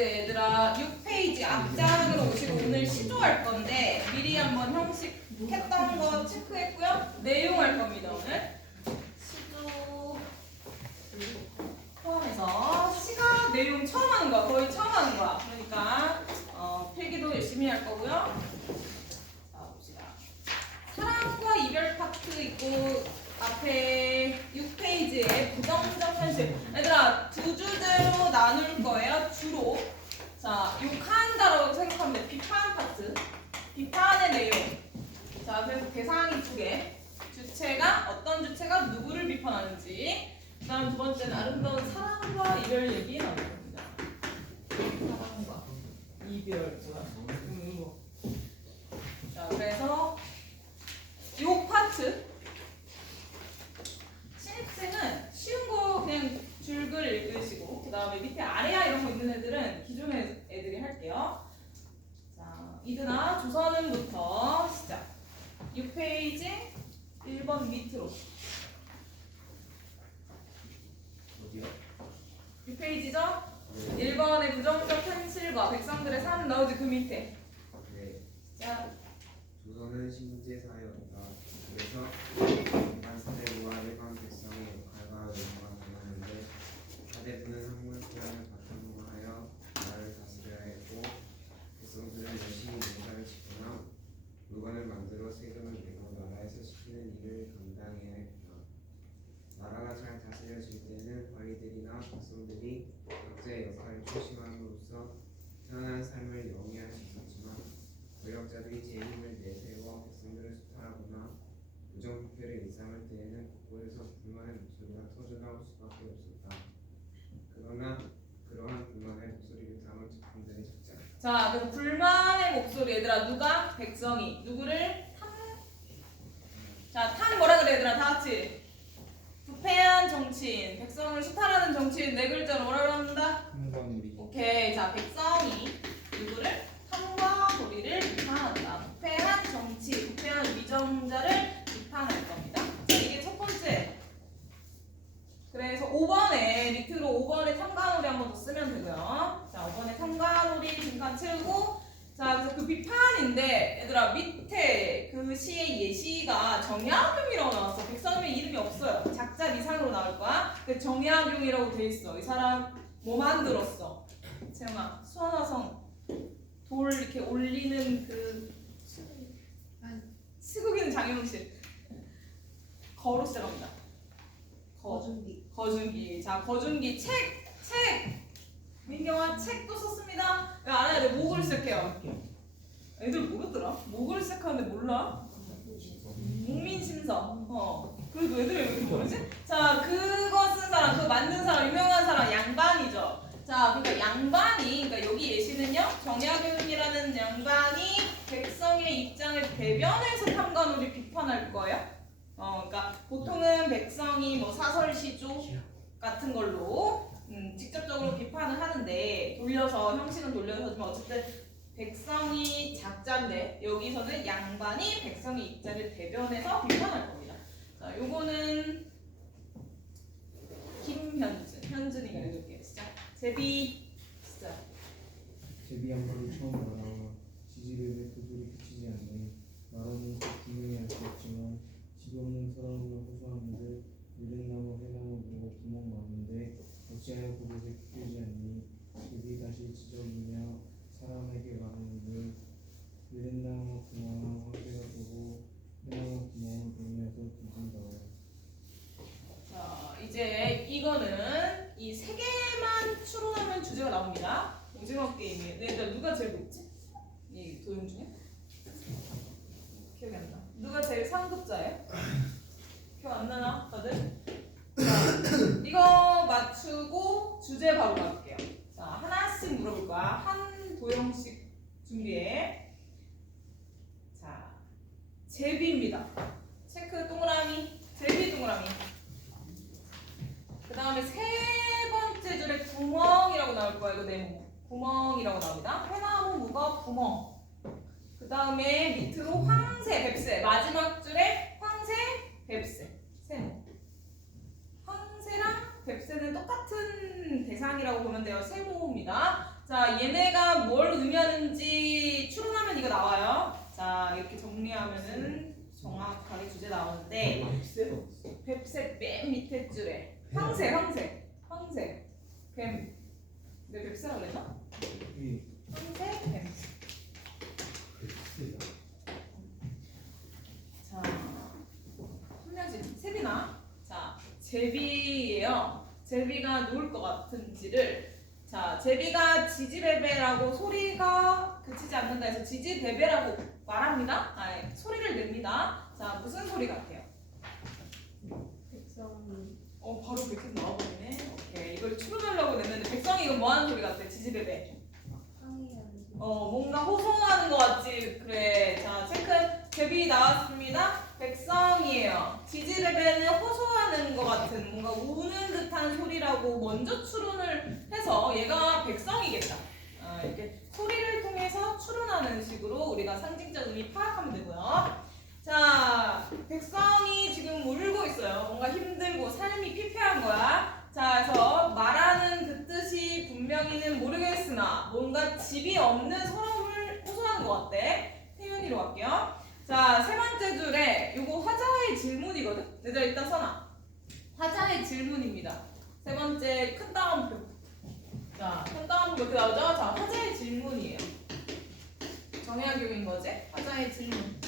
이제 얘들아 6페이지 앞장으로 오시고 오늘 시조할 건데 미리 한번 형식 했던 거 체크했고요. 내용 할 겁니다. 오늘 시조 포함해서 시각 내용 처음 하는 거야. 거의 처음 하는 거야. 그러니까 필기도 열심히 할 거고요. 자 봅시다. 사랑과 이별 파트 있고 앞에 6페이지에 부정적 현실. 얘들아 두 주제로 나눌 거예요. 주로. 자, 욕한다라고 생각하면 돼. 비판 파트. 비판의 내용. 자, 그래서 대상이 두 개. 주체가 어떤 주체가 누구를 비판하는지. 그다음 두 번째는 아름다운 사랑과 이별 얘기 나눌 겁니다. 사랑과 이별. 자, 그래서 욕 파트. 신입생은 쉬운 거 그냥 줄글 읽으시고 그 다음에 밑에 아래야 이런 거 있는 애들은 기존의 애들이 할게요. 자, 이드나 조선은부터 시작. 6페이지 1번 밑으로. 어디요? 6페이지죠? 1번의 부정적 현실과 백성들의 삶 나오지 그 밑에. 네. 자, 조선은 신제사였다. 그래서 일반 사대부와 일반 백성의 역할과 의무가 달랐는데 사대부는 학문 수양을 바탕으로 하여 나라를 다스려야 했고 백성들은 열심히 농사를 짓거나 물건을 만들어 세금을 내고 나라에서 시키는 일을 감당해야 했다. 나라가 잘 다스려질 때는 관리들이나 백성들이 각자의 역할을 초심함으로써 편안한 삶을 영위할 수 있었지만 권력자들이 제 힘을 내세워 백성들을 수탈하거나 부정부패를 일삼을 때에는 곳곳에서 불만의 목소리가 터져나올 수밖에 없었다. 그러나 그러한 불만의 목소리를 담은 작품들이 적지 않다. 자, 그래서 불만의 목소리 얘들아 누가? 백성이 누구를? 자, 탄 뭐라 그래 얘들아 다 같이. 부패한 정치인, 백성을 수탈하는 정치인 네 글자로 뭐라 그런다? 한광우리. 오케이. 자, 백성이 누구를? 탐과 도리를 비판한다. 부패한 정치, 부패한 위정자를 비판할 겁니다. 자, 이게 첫 번째. 그래서 5번에 밑으로 5번에 탐관오리 한번 더 쓰면 되고요. 자, 5번에 탐관오리 빈칸 채우고. 자, 그래서 그 비판인데 얘들아 밑에 그 시의 예시가 정약용이라고 나왔어. 백성의 이름이 없어요. 작자 미상으로 나올 거야. 근데 정약용이라고 돼 있어. 이 사람 뭐 만들었어? 채영아, 수원화성 돌 이렇게 올리는 그 시국이는 장영실. 거로 시작합니다. 거준기. 자, 거준기 책. 민경아 책도 썼습니다. 이거 알아야 돼. 목으로 시작해요. 애들 모르더라. 목으로 시작하는데 몰라. 국민심서. 그래도 애들이 왜 이렇게 모르지? 자, 그거 쓴 사람, 그거 만든 사람, 유명한 사람 양반이죠. 자, 그러니까 양반이, 그러니까 여기 예시는요. 정약용이라는 양반이 백성의 입장을 대변해서 탐관오리 비판할 거예요. 그러니까 보통은 백성이 뭐 사설시조 같은 걸로 직접적으로 비판을 하는데 돌려서 형식은 돌려서지만 어쨌든 백성이 작자인데 여기서는 양반이 백성의 입장을 대변해서 비판할 겁니다. 자, 요거는 현준이가 읽을게요. 시작. 제비 한 마리 처음 날아 지지를 왜 그들이 그치지 않니? 나라는 꼭 분명히 알 수 없지만 집 없는 사람을 호소하는데 물린나무 해나무 보고 구멍 많은데 어찌하여 그곳에 끼지 않니? 제비 다시 지저귀며 사람에게 말하는데 물린나무 구멍을 황제가 보고 해나무 구멍을 보면서 뒤진다. 자, 이제 이거는 이 세 개만 추론하면 주제가 나옵니다. 오징어 게임이에요. 근데 누가 제일 높지? 이 도용 중에? 기억이 안 나. 누가 제일 상급자예요? 기억 안 나나? 다들? 자, 이거 맞추고 주제 바로 갈게요. 자, 하나씩 물어볼 거야. 한 도형씩 준비해. 자, 제비입니다. 체크 동그라미. 제비 동그라미. 그 다음에 세 번째 줄에 구멍이라고 나올 거야. 이거 네모. 구멍이라고 나옵니다. 해나무 무가 구멍. 그 다음에 밑으로 황새, 뱁새. 마지막 줄에 황새, 뱁새. 세모. 황새랑 뱁새는 똑같은 대상이라고 보면 돼요. 세모입니다. 자, 얘네가 뭘 의미하는지 추론하면 이거 나와요. 자, 이렇게 정리하면은 정확하게 주제 나오는데 뱁새 맨 밑에 줄에 황새 뱀. 내 뱁새라고 그랬나? 이 황새 뱀. 자, 한명씩 세빈아. 자, 제비예요. 제비가 누울 것 같은지를. 자, 제비가 지지배배라고 소리가 그치지 않는다 해서 지지배배라고 말합니다. 아, 소리를 냅니다. 자, 무슨 소리 같아요? 백성이 바로 그렇게 나와버리네. 오케이, 이걸 추론하려고 냈는데 백성이 이거 뭐 하는 소리 같아? 지지배배. 항의하는 뭔가 호소하는 것 같지? 그래. 자, 체크. 제비 나왔습니다. 백성이에요. 지지배배는 호소하는 것 같은 뭔가 우는 듯한 소리라고 먼저 추론을 해서 얘가 백성이겠다. 이렇게 소리를 통해서 추론하는 식으로 우리가 상징적 의미 파악하면 되고요. 자, 백성이 지금 울고 있어요. 뭔가 힘들고 삶이 피폐한 거야. 자, 그래서 말하는 그 뜻이 분명히는 모르겠으나 뭔가 집이 없는 서러움을 호소하는 것 같대. 태윤이로 갈게요. 자, 세 번째 줄에 요거 화자의 질문이거든. 얘들아 일단 써놔. 화자의 질문입니다. 세 번째 큰 따옴표. 자, 큰 따옴표 이렇게 나오죠? 자, 화자의 질문이에요. 정약용인 거지? 화자의 질문.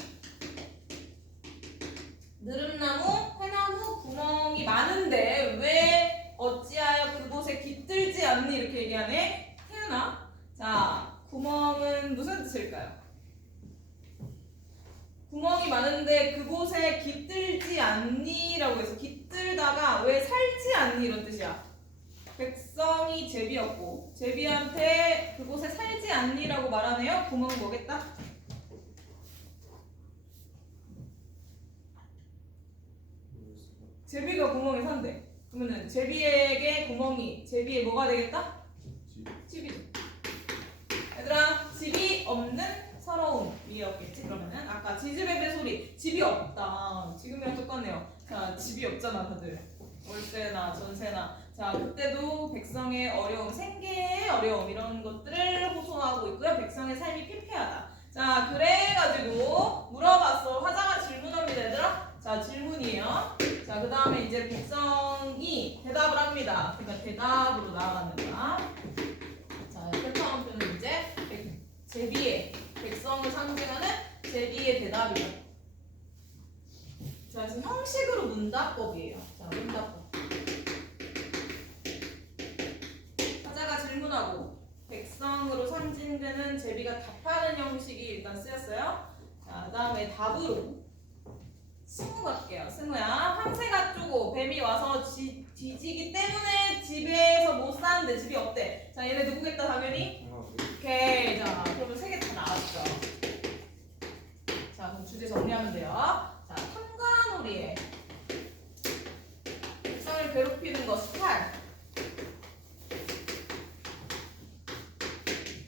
느릅나무, 해나무 구멍이 많은데 왜 어찌하여 그곳에 깃들지 않니? 이렇게 얘기하네. 태윤아. 자, 구멍은 무슨 뜻일까요? 구멍이 많은데 그곳에 깃들지 않니? 라고 해서 깃들다가 왜 살지 않니? 이런 뜻이야. 백성이 제비였고 제비한테 그곳에 살지 않니? 라고 말하네요. 구멍은 뭐겠다? 제비가 구멍에 산대. 그러면은 제비에게 구멍이 제비의 뭐가 되겠다? 집이죠. 얘들아, 집이 없는 서러움이었겠지. 그러면은 아까 지지배배 소리 집이 없다. 지금이랑 똑같네요. 자, 집이 없잖아 다들. 월세나 전세나. 자, 그때도 백성의 어려움, 생계의 어려움 이런 것들을 호소하고 있고요. 백성의 삶이 피폐하다. 자, 그래가지고 물어봤어. 화자가 질문합니다, 얘들아. 자, 질문이에요. 자, 그 다음에 이제 백성이 대답을 합니다. 그러니까 대답으로 나아간다. 자, 패턴표는 이제 제비의 백성을 상징하는 제비의 대답이에요. 자, 지금 형식으로 문답법이에요. 자, 문답법. 화자가 질문하고 백성으로 상징되는 제비가 답하는 형식이 일단 쓰였어요. 자, 그 다음에 답으로 승우 갈게요. 승우야. 황새가 쪼고 뱀이 와서 뒤지기 때문에 집에서 못 사는데 집이 없대. 자, 얘네 누구겠다 당연히? 오케이. 자, 그러면 세 개 다 나왔죠. 자, 그럼 주제 정리하면 돼요. 자, 탐관오리에 백성을 괴롭히는 것 8.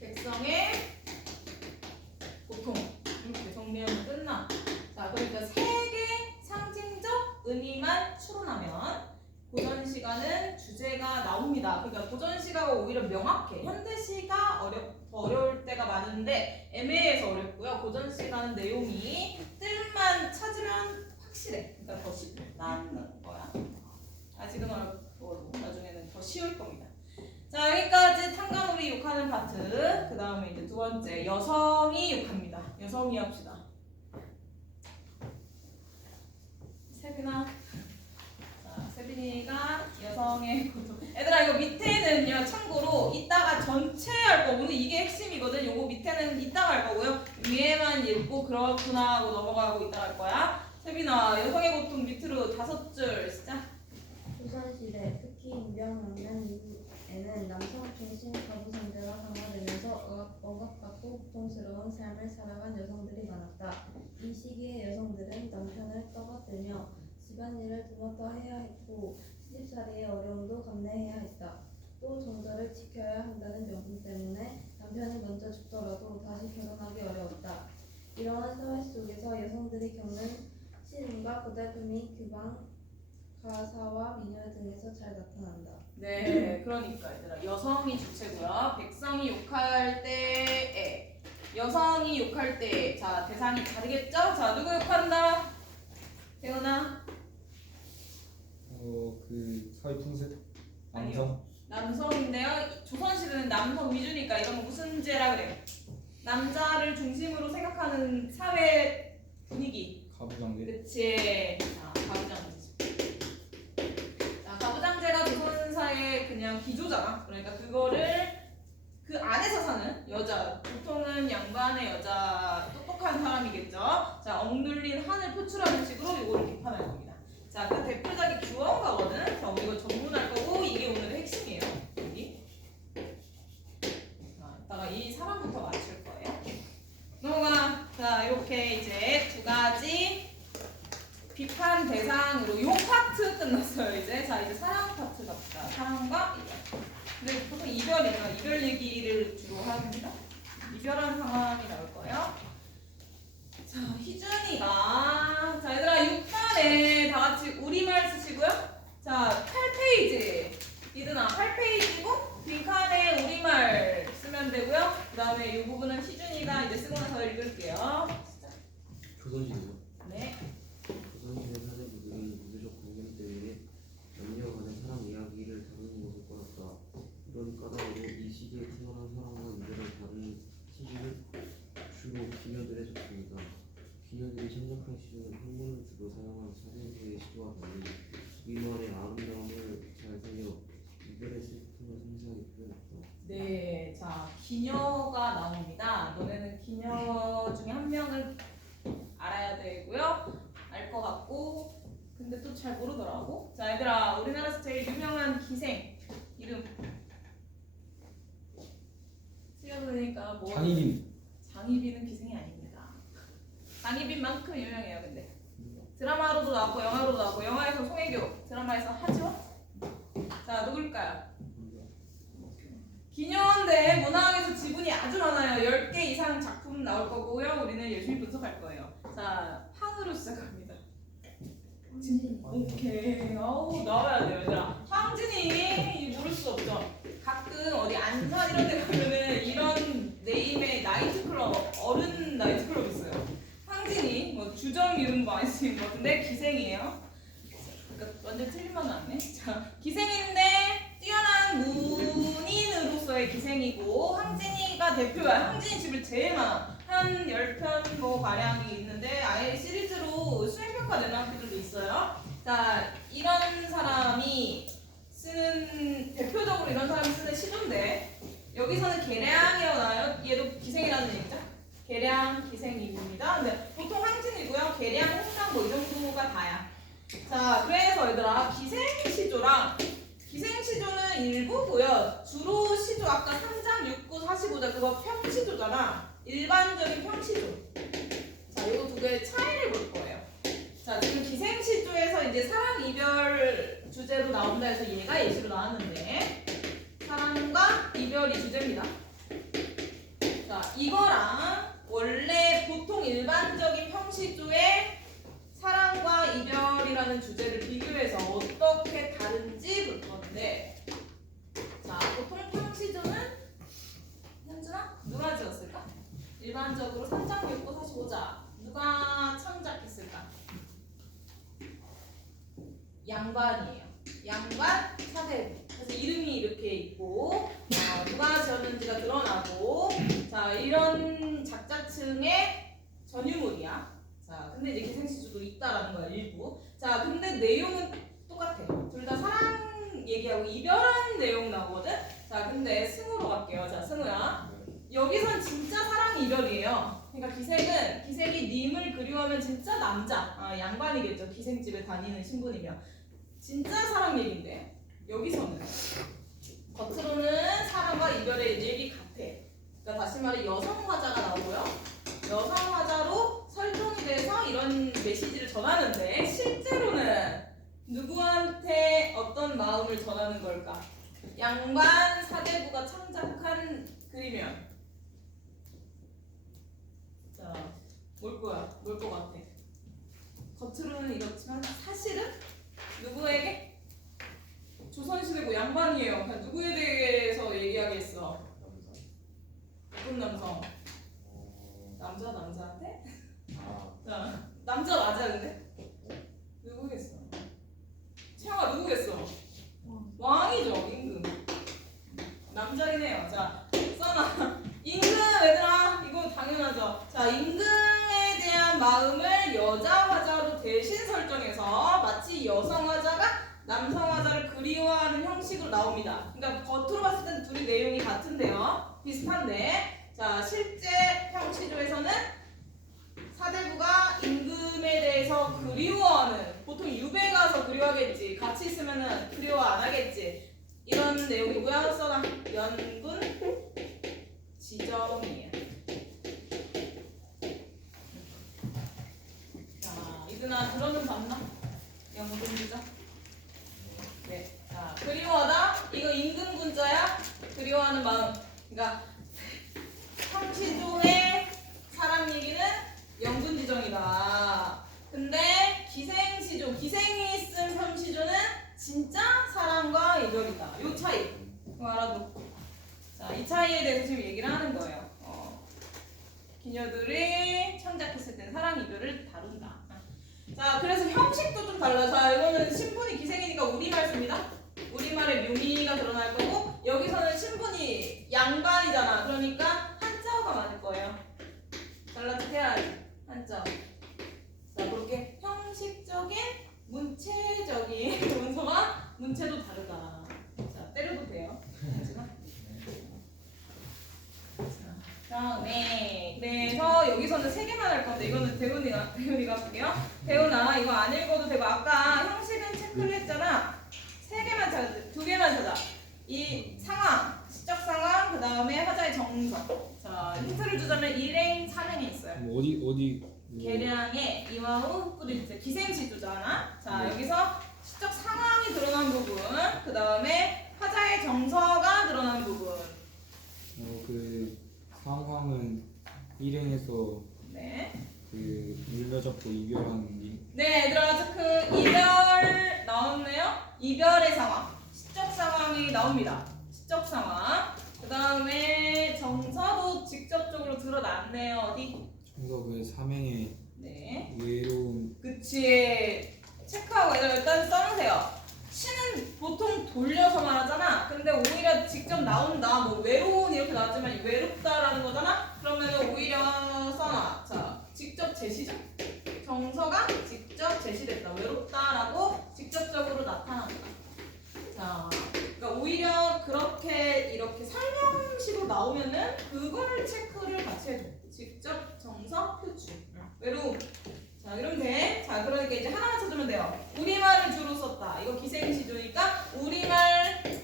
백성의 고통. 이렇게 정리하면 끝나. 자, 그러니까 세 개 상징적 의미만 추론하면 고전 시가는 주제가 나옵니다. 그러니까 고전 시가가 오히려 명확해. 현대 시가 더 어려울 때가 많은데 애매해서 어렵고요. 고전 시가는 내용이 뜻만 찾으면 확실해. 그러니까 더 쉽다는 거야. 아직은 어렵고 나중에는 더 쉬울 겁니다. 자, 여기까지 탕가놀이 욕하는 파트. 그 다음에 이제 두 번째 여성이 욕합니다. 여성이 합시다. 세빈아. 자, 세빈이가 여성의 고통. 얘들아, 이거 밑에는요, 참고로 이따가 전체 할 거고, 오늘 이게 핵심이거든. 요거 밑에는 이따가 할 거고요. 위에만 읽고 그렇구나 하고 넘어가고 이따가 할 거야. 세빈아, 여성의 고통 밑으로 5줄 시작. 조선시대 특히 임병왕년 이후에는 남성 중심 가부 상대가 강화되면서 억압받고 고통스러운 삶을 살아간 여성들이 많았다. 이 시기의 여성들은 남편을 떠받들며 집안일을 도맡아 해야 했고 시집살이의 어려움도 감내해야 했다. 또 정절을 지켜야 한다는 명분 때문에 남편이 먼저 죽더라도 다시 결혼하기 어려웠다. 이러한 사회 속에서 여성들이 겪는 시름과 고달픔이 규방, 가사와 민요 등에서 잘 나타난다. 네, 그러니까 얘들아, 여성이 주체고요. 백성 남성이 욕할 때에 여성이 욕할 때 자 대상이 다르겠죠? 자 누구 욕한다? 태훈아. 그 사회 풍습 아니요. 남성인데요. 조선시대는 남성 위주니까 이런 거 무슨 죄라 그래? 남자를 중심으로 생각하는 사회 분위기. 가부장제. 그치. 자, 가부장제지. 자, 가부장제가 조선사의 그냥 기조잖아. 그러니까 그거를 그 안에서 사는 여자, 보통은 양반의 여자, 똑똑한 사람이겠죠. 자, 억눌린 한을 표출하는 식으로 이거를 비판할 겁니다. 자, 그 대표작이 규어가거든. 자, 우리 이거 전문할 거고 이게 오늘의 핵심이에요. 여기. 자, 이따가 이 사람부터 맞출 거예요. 넘어가. 자, 이렇게 이제 두 가지 비판 대상으로 요 파트 끝났어요. 이제 자, 이제 사랑 파트 갑시다. 사랑과 이별. 근데 보통 이별이나 이별 얘기를 주로 합니다. 이별한 상황이 나올 거예요. 자, 희준이가 자 얘들아 6단에 다 같이 우리말 쓰시고요. 자 8페이지 이든아 8페이지고 빈칸에 우리말 쓰면 되고요. 그 다음에 이 부분은 희준이가 이제 쓰고 나서 읽을게요. 조선시대요. 네. 조선시대 사대부들은 부부적 관계 때문에 남녀 간의 사랑 이야기를 다루는 것을 꺼렸다. 이런 까닭으로 이 시기에 태어난 사랑과 이별을 다루는 시기를 주로 기녀들에 적습니다. 기녀들이 참작한 시조는 학문을 주로 사용한 사대부의 시조와 달리 우리말의 아름다움을 잘 살려 이별의 슬픔을 상세하게 표현했다. 네, 자 기녀가 나옵니다. 너네는 기녀 중에 한 명을 알아야 되고요. 알 것 같고, 근데 또 잘 모르더라고. 자, 얘들아, 우리나라에서 제일 유명한 기생 이름 쓰여보니까 뭐? 장희빈. 장희빈은 기생이 아닙니다. 장희빈만큼 유명해요, 근데. 드라마로도 나왔고, 영화로도 나왔고, 영화에서 송혜교, 드라마에서 하지원. 자, 누굴까요? 기녀인데 문학에서 지분이 아주 많아요. 10개 이상 작품 나올 거고요. 우리는 열심히 분석할 거예요. 자, 황으로 시작합니다. 오케이. 어우, 나와야 돼요, 얘들아. 황진이 모를 수 없죠. 가끔 어디 안산 이런 데 가면은 이런 네임의 나이트클럽, 어른 나이트클럽 있어요. 황진이, 뭐 주점 이름 많이 쓰인 것 같은데 기생이에요. 그러니까 완전 틀릴만 나네. 자, 기생인데 뛰어난 문인으로서의 기생이고 황진이가 대표야. 황진이 집을 제일 많아. 한 10편 뭐 가량이 있는데 아예 시리즈로 수행평가 내는 학교들도 있어요. 자, 이런 사람이 쓰는 대표적으로 이런 사람이 쓰는 시조인데 여기서는 계량이어나요? 얘도 기생이라는 얘기죠. 계량 기생입니다. 근데 보통 황진이고요. 계량, 홍당 뭐 이 정도가 다야. 자, 그래서 얘들아 기생시조랑 기생시조는 일부고요. 주로 시조 아까 3장, 6구, 45장 그거 평시조잖아. 일반적인 평시조. 자, 이거 두 개의 차이를 볼 거예요. 자, 지금 기생시조에서 이제 사랑 이별 주제로 나온다 해서 얘가 예시로 나왔는데 사랑과 이별이 주제입니다. 자, 이거랑 원래 보통 일반적인 평시조의 사랑과 이별이라는 주제를 비교해서 어떻게 다른지 볼 건데, 자, 보통 평시조는 현준아 누가 지었을까? 일반적으로 3장, 6구, 45자 누가 창작했을까? 양반이에요. 양반 사대부. 그래서 이름이 이렇게 있고 누가 지었는지가 드러나고, 자, 이런 작자층의 전유물이야. 자, 근데 이제 기생시조도 있다라는 거야, 일부. 자, 근데 내용은 똑같아요. 둘 다 사랑 얘기하고 이별한 내용 나오거든? 자, 근데 승우로 갈게요. 자, 승우야. 여기선 진짜 사랑 이별이에요. 그러니까 기생이 님을 그리워하면 진짜 남자. 양반이겠죠. 기생집에 다니는 신분이면. 진짜 사랑 얘기인데, 여기서는. 겉으로는 사랑과 이별의 얘기 같아. 그러니까 다시 말해 여성 화자가 나오고요. 여성 화자로 설정이 돼서 이런 메시지를 전하는데 실제로는 누구한테 어떤 마음을 전하는 걸까? 양반 사대부가 창작한 글이면 자, 뭘 거야? 뭘 것 같아? 겉으로는 이렇지만 사실은 누구에게? 조선시대고 양반이에요. 그냥 누구에 대해서 얘기하겠어? 남자이네요. 자, 써놔. 임금 얘들아 이거 당연하죠. 자, 임금에 대한 마음을 여자 화자로 대신 설정해서 마치 여성 화자가 남성 화자를 그리워하는 형식으로 나옵니다. 그러니까 겉으로 봤을 땐 둘이 내용이 같은데요. 비슷한데, 자, 실제 형시조에서는 사대부가 임금에 대해서 그리워하는, 보통 유배 가서 그리워하겠지, 같이 있으면은 그리워 안 하겠지, 이런 내용이고요. 써놔. 연분 지정이에요. 자, 이준아 들어는 봤나? 연분 지정. 네. 자, 그리워하다. 이거 임금 군자야. 그리워하는 마음. 그러니까 형시조의 사랑 얘기는 연분지정이다. 근데 기생시조, 기생이 쓴 형시조는 진짜 사랑과 이별이다. 요 차이. 그거 알아도. 자, 이 차이에 대해서 지금 얘기를 하는 거예요. 기녀들이 창작했을 때 사랑 이별을 다룬다. 자, 그래서 형식도 좀 달라. 자, 이거는 신분이 기생이니까 우리말 씁니다. 우리말의 묘미가 드러날 거고, 여기서는 신분이 양반이잖아. 그러니까 한자어가 맞을 거예요. 잘라주세요. 한자어. 자, 그렇게 형식적인, 문체적인 문서와 문체도 다르다. 자, 때려도 돼요. 하지만. 네. 그래서 여기서는 3개만 할 건데 이거는 대훈이가 볼게요. 대훈아 이거 안 읽어도 되고, 아까 형식은 체크를 했잖아. 3개만 찾아, 2개만 찾아. 이 상황, 시적 상황, 그 다음에 화자의 정석. 자, 힌트를 주자면 일행, 산행에 있어요. 어디 계량에 이와후 흑구리제 기생시조잖아. 자, 여기서 시적 상황이 드러난 부분, 그 다음에 화자의 정서가 드러난 부분. 그 상황은 일행에서 네. 그 물려잡고 이별하는 게 네, 얘들아, 그 이별 나왔네요. 이별의 상황, 시적 상황이 나옵니다. 시적 상황. 그 다음에 정서도 직접적으로 드러났네요. 어디? 그래서 그 삼행의 네. 외로운 그치. 체크하고 얘들아 일단 써놓으세요. 시는 보통 돌려서 말하잖아. 근데 오히려 직접 나온다. 뭐 외로운 이렇게 나왔지만 외롭다라는 거잖아. 그러면 오히려 써놔. 자, 직접 제시죠. 정서가 직접 제시됐다. 외롭다라고 직접적으로 나타난다. 자, 그러니까 오히려 그렇게 이렇게 설명식으로 나오면은 그거를 체크를 같이 해줘. 직접 정서 표출. 외로움. 자, 이러면 돼. 자, 그러니까 이제 하나만 찾으면 돼요. 우리말을 주로 썼다. 이거 기생시조니까 우리말.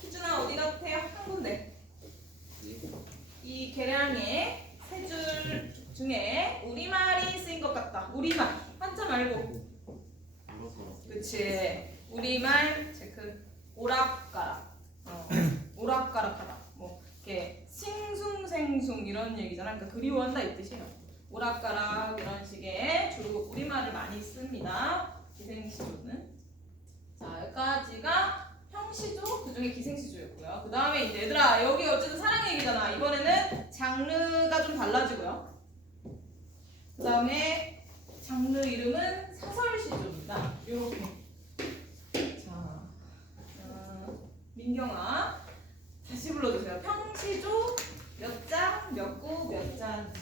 희준아 어디 같아요? 한 군데. 이 계량의 3줄 중에 우리말이 쓰인 것 같다. 우리말. 한자 말고. 그치. 우리말 체크. 오락가락. 오락가락하다. 뭐 이렇게 싱숭생숭 이런 얘기잖아. 그러니까 그리워한다 이 뜻이에요. 오락가락 이런 식의 주로 우리말을 많이 씁니다. 기생시조는. 자, 여기까지가 형시조, 그중에 기생시조였고요. 그 다음에 이제 얘들아 여기 어쨌든 사랑 얘기잖아. 이번에는 장르가 좀 달라지고요. 그 다음에 장르 이름은 사설시조입니다. 요렇게. 자, 민경아 다시 불러주세요. 형시조 몇 장, 몇 구, 몇 장.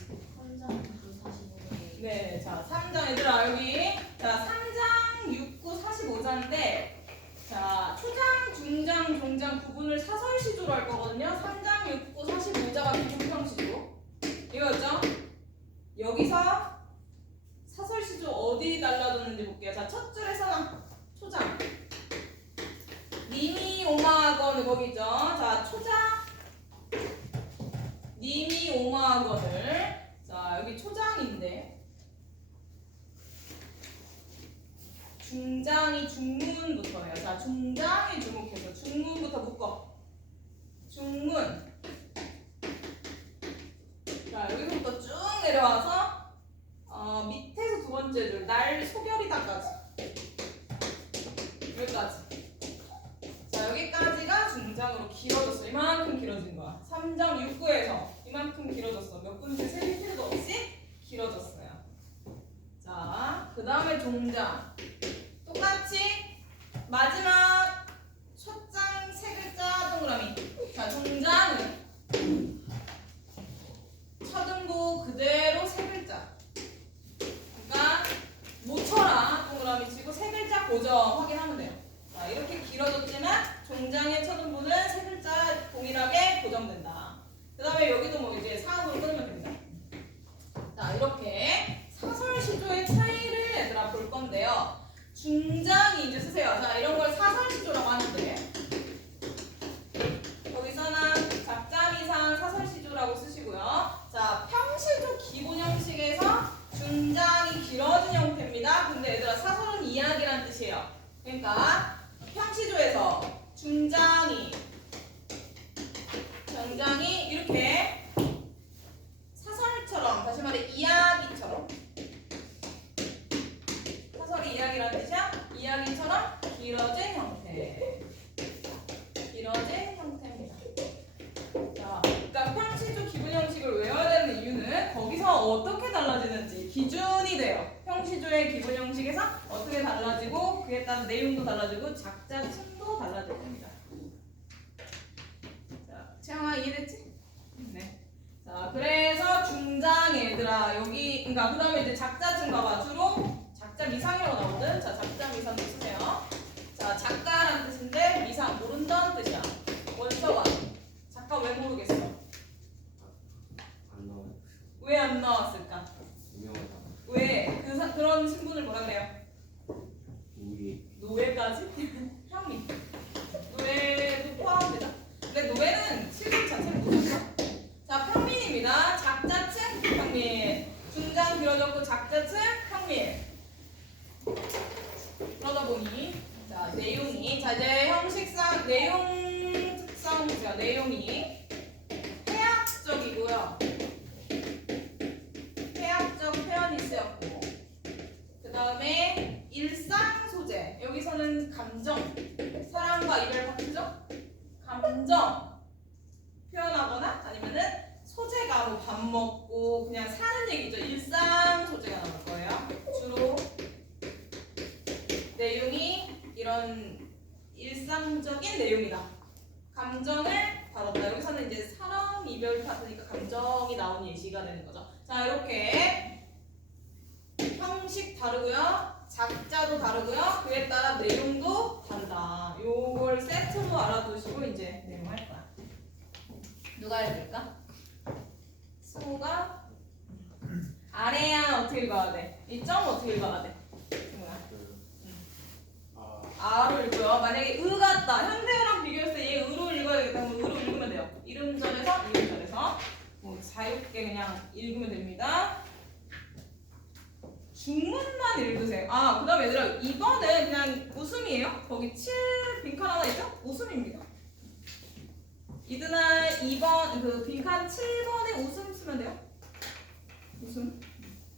네, 자, 3장 얘들아 여기. 자, 3장 6구 45자인데, 자, 초장, 중장, 종장 구분을 사설시조로 할 거거든요. 3장 6구 45자가 비중형시조. 이거였죠? 여기서 사설시조 어디 달라졌는지 볼게요. 자, 첫 줄에서 초장. 님이 오마학원을 거기 있죠. 자, 초장. 님이 오마학원을. 자, 여기 초장인데. 중장이 중문부터예요. 자, 중장이 주목해서 중문부터 묶어. 중문. 자, 여기서부터 쭉 내려와서 밑에서 2번째 줄 날 소결이다까지. 여기까지. 자, 여기까지가 중장으로 길어졌어. 이만큼 길어진 거야. 3장 6구에서 이만큼 길어졌어. 몇 군데 셀 필요도 없이 길어졌어요. 자, 그 다음에 종장. 똑같이 마지막 첫장 3글자 동그라미. 문장이 이렇게 사설처럼, 다시 말해 이야기처럼, 사설이 이야기라는 뜻이야. 이야기처럼 길어진 형태. 길어진 형태입니다. 자, 그러니까 형식조 기본 형식을 외워야 되는 이유는 거기서 어떻게 달라지는지 기준이 돼요. 형시조의 기본 형식에서 어떻게 달라지고 그에 따른 내용도 달라지고 작자층도 달라질 겁니다. 자, 채영아 이해됐지? 네. 자, 그래서 중장 얘들아 여기 그러니까 그다음에 이제 작자층 봐봐. 주로 작자 미상이라고 나오거든. 자, 작자 미상 쓰세요. 자, 작가라는 뜻인데 미상 모른다는 뜻이야. 원서가 작가 왜 모르겠어? 안 나와요. 왜 안 나왔을까? 유명하다. 왜 그런 신분을 뭐라 그래요? 우리 노예까지? 형님. 노예도 포함되죠. 근데 노예는 실력 자체를 못했어. 자, 평민입니다. 작자층 평민. 중장 길어졌고 작자층 평민. 그러다 보니 자 내용이 자 이제 형식상 내용 특성 문제가 내용이 해학적이고요. 해학적 표현이 쓰였고 그 다음에 일상 소재 여기서는 감정 사랑과 이별 파트죠. 감정 표현하거나 아니면은 소재가 뭐 밥 먹고 그냥 사는 얘기죠. 일상 소재가 나올 거예요. 주로 내용이 이런 일상적인 내용이다. 감정을 다뤘다. 여기서는 이제 사랑 이별 파트니까 감정이 나온 예시가 되는 거죠. 자 이렇게 형식 다르고요. 작자도 다르고요. 그에 따라 내용도 다르다. 요걸 세트로 알아두시고 이제 내용 할 거야. 누가 읽을까? 승우가 아래야 어떻게 읽어야 돼? 이 점 어떻게 읽어야 돼? 승우야. 아로 읽고요. 만약에 으 같다. 현대어랑 비교했을 때 얘 으로 읽어야 되겠다. 그럼 으로 읽으면 돼요. 이름절에서 이름절에서 뭐 자유롭게 그냥 읽으면 됩니다. 중문만 읽으세요. 아, 그 다음에 얘들아 2번은 그냥 웃음이에요. 거기 7 빈칸 하나 있죠? 웃음입니다. 이드나 2번 그 빈칸 7번에 웃음 쓰면 돼요. 웃음.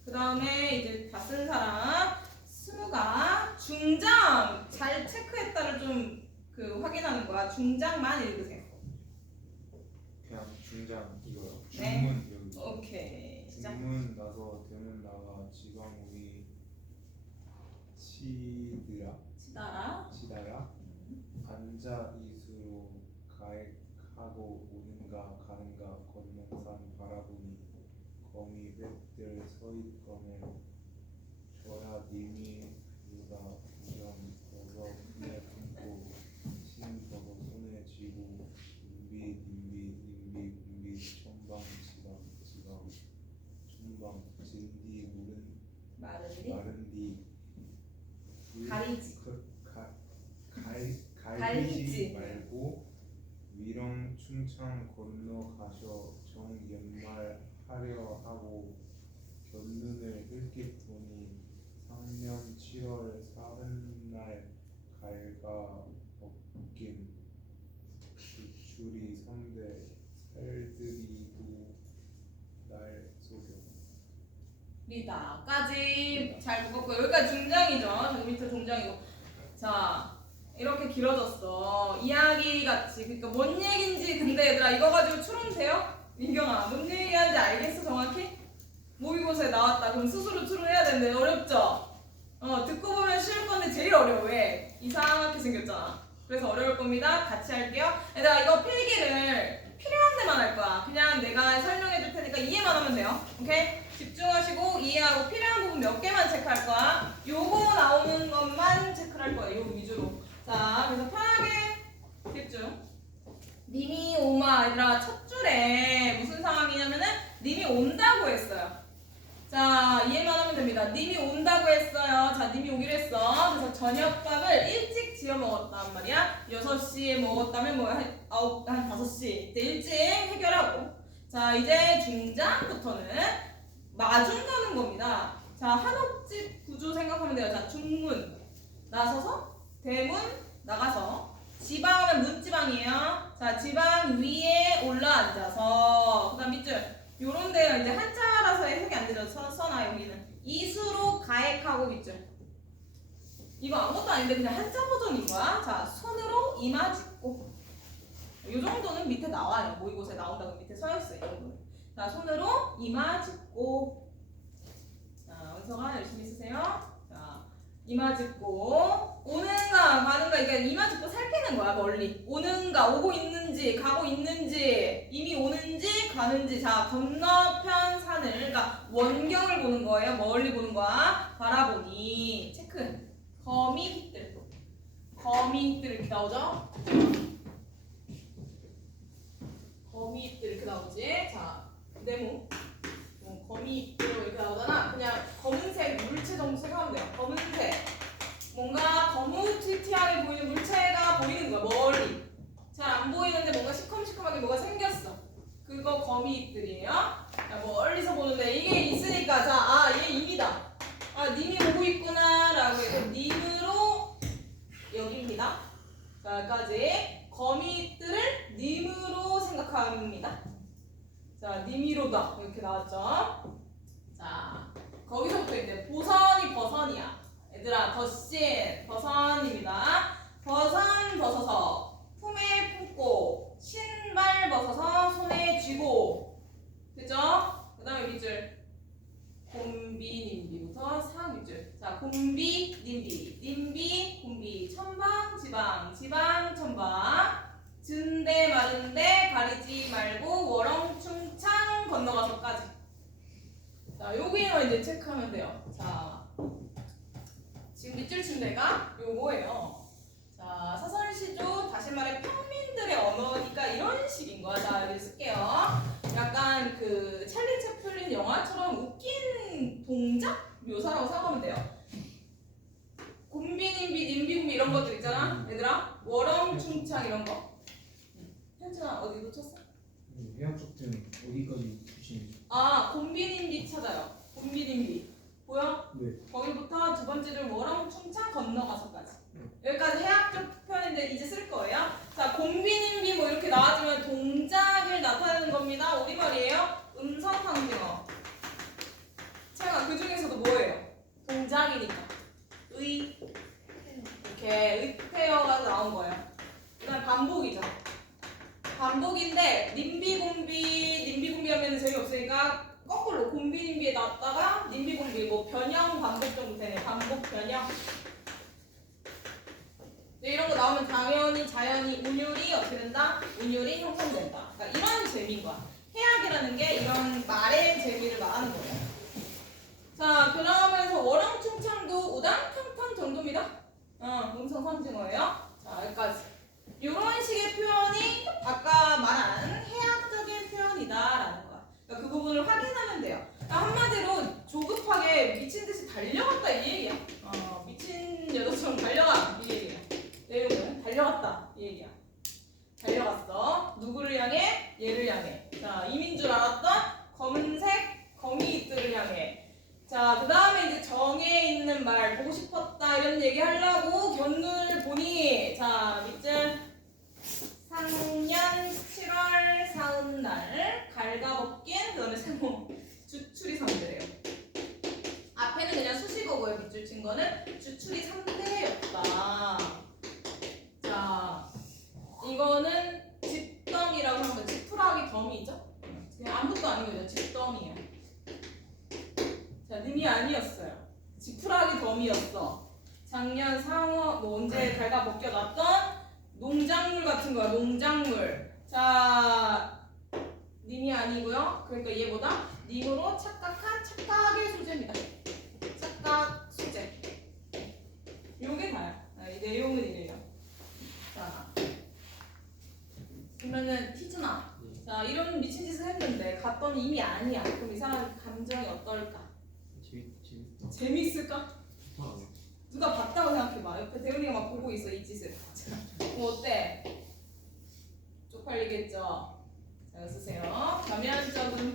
그 다음에 이제 다 쓴 사람 승우가 중장 잘 체크했다를 좀 그 확인하는 거야. 중장만 읽으세요. 그냥 중장 이거요. 네. 중문 여기. 오케이. 시작. 중문 나서 대문 나가 지방 우리 치다라. 치다라 앉아 이수로 가액하고 오는가 가는가 건너산 바라보니 거미 뱃들 서있거늘 줘야 님이 누가 구경 벗어 손에 품고 신 벗어 손에 쥐고 님비 천방 지방 천방 진디 물은 마른디. 마른디 가리지. 갈리지 말고 위령 충청 건너가셔 정연말 하려 하고 견눈을 흘낏 보니 상년 7월 사흔날 갈가 벗긴 주출이 선대 살들이도 날 속여. 리다까지 잘 묶었고 여기까지 중장이죠. 여기 밑에 중장이고. 자 이렇게 길어졌어. 이야기 같이. 그러니까 뭔 얘긴지 근데 얘들아 이거 가지고 추론돼요? 민경아 뭔 얘기하는지 알겠어 정확히? 모의고사에 나왔다. 그럼 스스로 추론해야 되는데 어렵죠? 듣고 보면 쉬울 건데 제일 어려워. 왜? 이상하게 생겼잖아. 그래서 어려울 겁니다. 같이 할게요. 얘들아 이거 필기를 필요한 데만 할 거야. 그냥 내가 설명해 줄 테니까 이해만 하면 돼요. 오케이? 집중하시고 이해하고 필요한 부분 몇 개만 체크할 거야. 요거 나오는 것만 체크를 할 거야. 요거 위주로. 자, 그래서 편하게 집중. 님이 오마. 얘들아 첫 줄에 무슨 상황이냐면은 님이 온다고 했어요. 자, 이해만 하면 됩니다. 님이 온다고 했어요. 자, 님이 오기로 했어. 그래서 저녁밥을 일찍 지어 먹었단 말이야. 6시에 먹었다면 뭐 한 5시 이제 일찍 해결하고. 자, 이제 중장부터는 마중 가는 겁니다. 자, 한옥집 구조 생각하면 돼요. 자, 중문 나서서 대문 나가서 지방하면 문지방이에요. 자, 지방 위에 올라 앉아서. 그다음 밑줄 요런 데요 이제 한자라서 해석이 안 되죠. 써놔 여기는 이수로 가액하고 밑줄. 이거 아무것도 아닌데 그냥 한자 버전인 거야. 자, 손으로 이마 짚고. 요 정도는 밑에 나와요. 모의고사에 나온다고 밑에 써 있어요. 이 정도는. 자, 손으로 이마 짚고. 자, 원서가 열심히 쓰세요. 자, 이마 짚고 오는가 가는가 이게 이마 짚고 살피는 거야. 멀리 오는가 오고 있는지 가고 있는지 이미 오는지 가는지. 자, 건너편 산을 그러니까 원경을 보는 거예요. 멀리 보는 거야. 바라보니 체크. 거미들 이렇게 나오죠? 거미들 이렇게 나오지? 자, 네모 거미들 이렇게 나오잖아. 그냥 검은색 물체 정도 생각하면 돼요. 검은색 뭔가 거무튀튀하게 보이는 물체가 보이는 거야. 멀리 잘 안 보이는데 뭔가 시커멓게 뭐가 생겼어. 그거 거미들이에요. 자, 멀리서 보는데 이게 있으니까 자, 아, 얘 임이다. 아, 님이 오고 있구나 라고 해서 님으로 여깁니다. 자, 여기까지 거미들을 님으로 생각합니다. 자, 님이로다 이렇게 나왔죠. 자, 거기서부터 이제 보선이 버선이야. 얘들아, 덧신 버선입니다. 버선 벗어서 품에 품고 신발 벗어서 손에 쥐고. 됐죠? 그 다음에 밑줄 곰비 님비부터 상윗줄. 자, 곰비 님비 님비 곰비 천방 지방 지방 천방 준대 마른데 가리지 말고 워렁충창 건너가서까지. 자, 여기는 이제 체크하면 돼요. 자, 지금 밑줄 친 데가 요거예요. 자, 사설시조 다시 말해 평민들의 언어니까 이런 식인 거야. 자, 여기 쓸게요. 약간 그 찰리 채플린 영화처럼 웃긴 동작 묘사라고 생각하면 돼요. 곰비님비 님비곰비 이런 것들 있잖아. 얘들아, 워렁충창 이런 거. 현진아 어디 놓쳤어? 해학 쪽은 어디까지 주시는지. 아, 곰비님비 찾아요. 곰비님비 보여? 네. 거기부터 두 번째를 워렁충창 건너가서까지. 여기까지 해학적 표현인데 이제 쓸 거예요. 자, 곰비님비 뭐 이렇게 나와주면 동작을 나타내는 겁니다. 우리말이에요. 음성 상징어. 제가 그 중에서도 뭐예요? 동작이니까. 이렇게 의태어가 나온 거예요. 그다음 반복이죠. 반복인데 님비곰비 하면 재미없으니까 거꾸로 곰비님비에 놨다가 님비곰비 뭐 변형 반복 정도 되네. 반복 변형. 네, 이런 거 나오면 당연히 자연히 운율이 어떻게 된다? 운율이 형성된다. 그러니까 이런 재미인 거야. 해학이라는 게 이런 말의 재미를 말하는 거예요. 자, 그러면서 워렁충창도 우당탕탕 정도입니다. 음성 상징어예요. 자, 여기까지. 이런 식의 표현이 아까 말한 해학적인 표현이다라는 거야. 그러니까 그 부분을 확인하면 돼요. 그러니까 한마디로 조급하게 미친 듯이 달려갔다 이 얘기야. 미친 여자처럼 달려가 이 얘기야. 내용은 달려갔다 이 얘기야. 달려갔어. 누구를 향해? 얘를 향해. 자, 이민 줄 알았던 검은색 거미들을 향해. 자, 그 다음에 이제 정에 있는 말 보고 싶었다 이런 얘기 하려고 견눈을 보니. 자, 밑줄 상년 7월 사은날 갈가벗긴 그 다음에 세모 주출이 3대래요. 앞에는 그냥 수식어고요. 밑줄 친 거는 주출이 3대였다. 자, 이거는 집덩이라고 하면 지푸라기 덤이죠. 그냥 아무것도 아닌 거죠. 집덩이야. 자, 님이 아니었어요. 지푸라기 덤이었어. 작년 상어 뭐 언제 갈가 벗겨놨던 농작물 같은 거야. 농작물. 자, 님이 아니고요. 그러니까 얘보다 님으로 착각한 착각의 소재입니다. 착각 소재. 요게 다야. 이 내용은 이래요. 자, 그러면은 희준아, 자, 이런 미친 짓을 했는데 갔더니 이미 아니야. 그럼 이 사람 감정이 어떨까? 재밌을까? 누가 봤다고 생각해봐. 옆에 대훈이가 막 보고 있어 이 짓을. 뭐 어때? 쪽팔리겠죠? 자, 쓰세요. 겸연쩍은.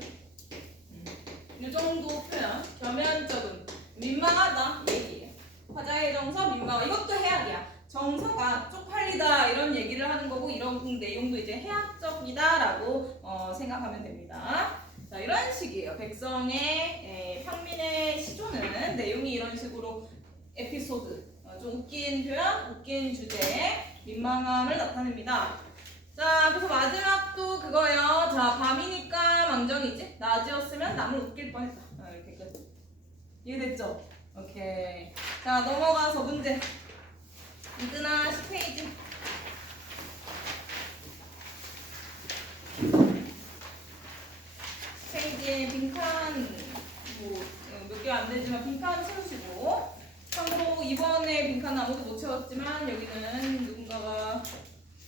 이 정도 표현. 겸연쩍은. 민망하다 얘기예요. 화자의 정서 민망하. 이것도 해학이야. 정서가 쪽팔리다 이런 얘기를 하는 거고 이런 내용도 이제 해학적 쪽이다라고 생각하면 됩니다. 자, 이런 식이에요. 백성의 평민의 시조는 내용이 이런 식으로 에피소드, 좀 웃긴 표현, 웃긴 주제, 민망함을 나타냅니다. 자, 그래서 마지막도 그거예요. 자, 밤이니까 망정이지. 낮이었으면 남을 웃길 뻔했다. 이렇게 끝. 이해됐죠? 오케이. 자, 넘어가서 문제. 이근아 10페이지. 페이지에 빈칸 몇 개 안 되지만 빈칸 채우시고, 참고로 이번에 빈칸 아무도 못 채웠지만 여기는 누군가가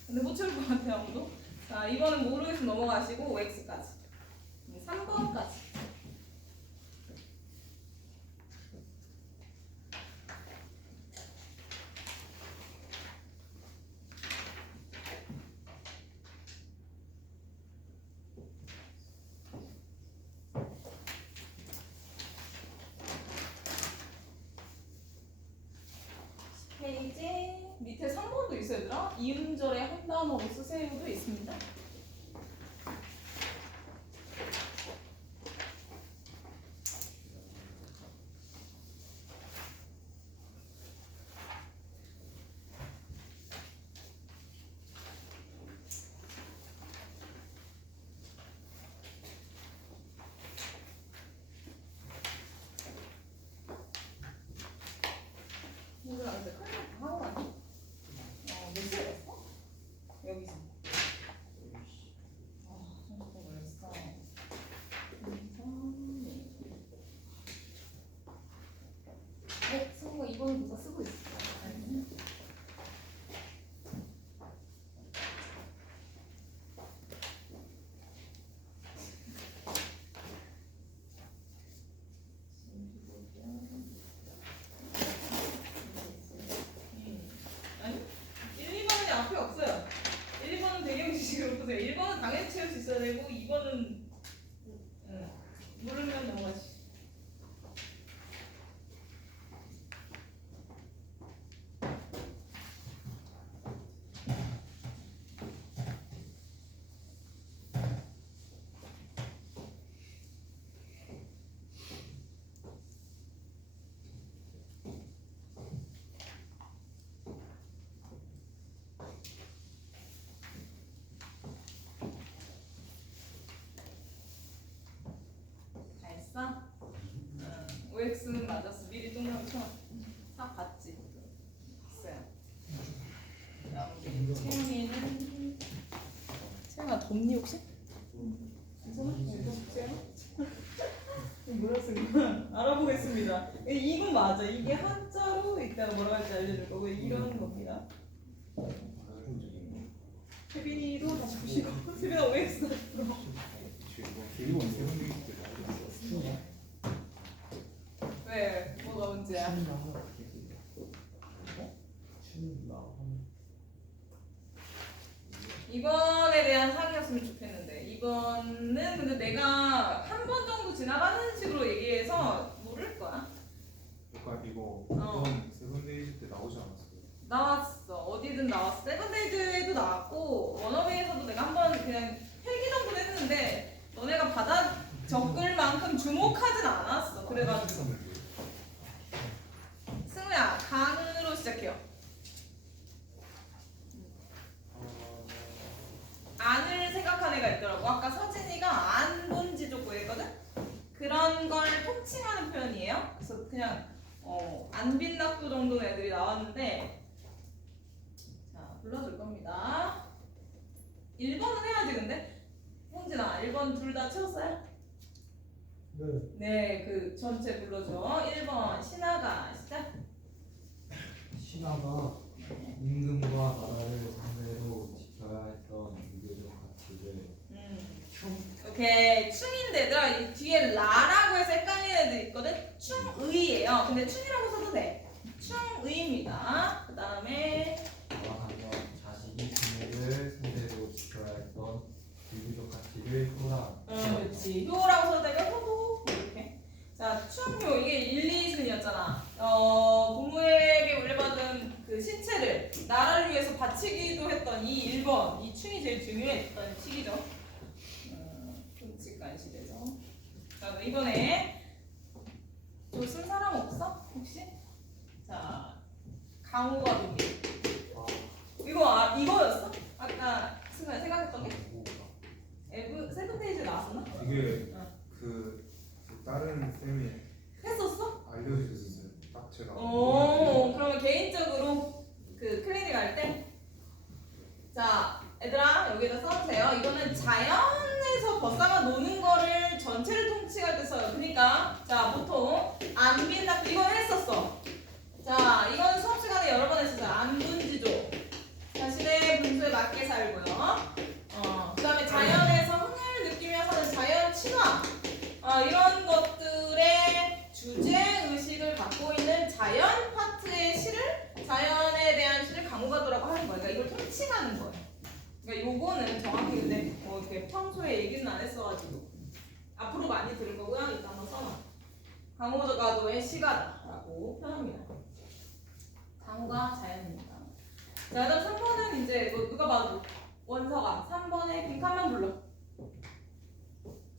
근데 못 채울 것 같아요 아무도. 자, 이번은 모르겠으면 넘어가시고 X까지 3번까지. 페이지 밑에 3번도 있어요 얘들아. 이음절에 한 단어로 쓰세요도 있습니다. 뭐야 근데 칼럼 다 하고 가니? 몇 시에 갔어? 여기서. 좀 걸렸어. 성우가 이번 누가 쓰고 있어? 아니, 1, 2번이 앞에 없어요. 1, 2번은 배경 지식으로 보세요. 1번은 당연히 채울 수 있어야 되고 2번은 모르면 넘어가시. 다 했어? OX는 맞았어. 미리 동그라미 쳐놨어. 4 봤지? 봤어요. 그다음 우리 채영이는 채영아 덥니 혹시? 괜찮아? 뭐라 쓴 거야? 알아보겠습니다. 2번 맞아. 이게 한자로 이따가 뭐라고 할지 알려줄 거고 이런 겁니다. 세빈이도 다시 보시고 세빈아 OX 다시 풀어. 일본 세븐데이즈 왜? 뭐가 문제야? 이번에 대한 사기였으면 좋겠는데 이번은 근데 내가 한 번 정도 지나가는 식으로 얘기해서 모를 거야. 그러니까 이거 어. 이번 세븐데이즈 때 나오지 않았어요? 나왔어. 어디든 나왔어. 세븐데이즈에도 나왔고 워너베이에서도 내가 한 번 그냥 필기 정도 했는데 너네가 받아 적을 만큼 주목하진 않았어. 그래가지고 승우야 강으로 시작해요. 안을 생각한 애가 있더라고. 아까 서진이가 안 본지 좀 구했거든? 그런 걸 통칭하는 표현이에요. 그래서 그냥 안 빛났고 정도 애들이 나왔는데 자 불러줄 겁니다. 1번은 해야지 근데? 홍진아 1번 둘 다 채웠어요? 네, 그 전체 불러줘. 1번 신하가 시작. 신하가 임금과 나라를 상대로 지켜야 했던 유교적 가치를 오케이 충인데 얘들아 이 뒤에 라라고 해서 헷갈리는 애들 있거든? 충의예요. 근데 충이라고 써도 돼. 충의입니다. 그 다음에 하며 자식이 부모를 상대로 지켜야 했던 유교적 가치를 효라. 그렇지. 효라고 써도 되고 효도 이렇게. 자 충효 이게 1, 2순이었잖아. 부모에게 물려받은 그 신체를 나라를 위해서 바치기도 했던 이 1번 이 충이 제일 중요했던 시기죠. 이번에 저 쓴 사람 없어? 혹시? 자, 강호가 누구? 이거였어? 아까 순간 생각했던 게? 세븐데이즈 나왔었나? 이게 어. 그 다른 쌤이 했었어? 알려주셨어요. 딱 제가. 그러면 개인적으로 그 클리닉 할 때? 자, 얘들아 여기다 써주세요. 이거는 자연에서 벗삼아 노는 거를 전체를 통칭할 때 써요. 그러니까 자, 보통 안빈다 이거 했었어. 자, 이거는 수업 시간에 여러 번 했었어요. 안분지조. 자신의 분수에 맞게 살고요. 그 다음에 자연에서 흥을 느끼며 사는 자연 친화. 이런 것들의 주제 의식을 갖고 있는 자연 파트의 시를 자연에 대한 시를 강호가도라고 하는 거예요. 그러니까 이걸 통칭하는 거예요. 그러니까 요거는 정확히 근데 뭐 이렇게 평소에 얘기는 안 했어가지고 앞으로 많이 들을 거고요. 일단 한번 써놔. 강호가도의 시가다라고 표현합니다. 강호가 자연입니다. 자, 그다음 3번은 이제 뭐 누가 봐도 원서가 3번에 빈칸만 불러.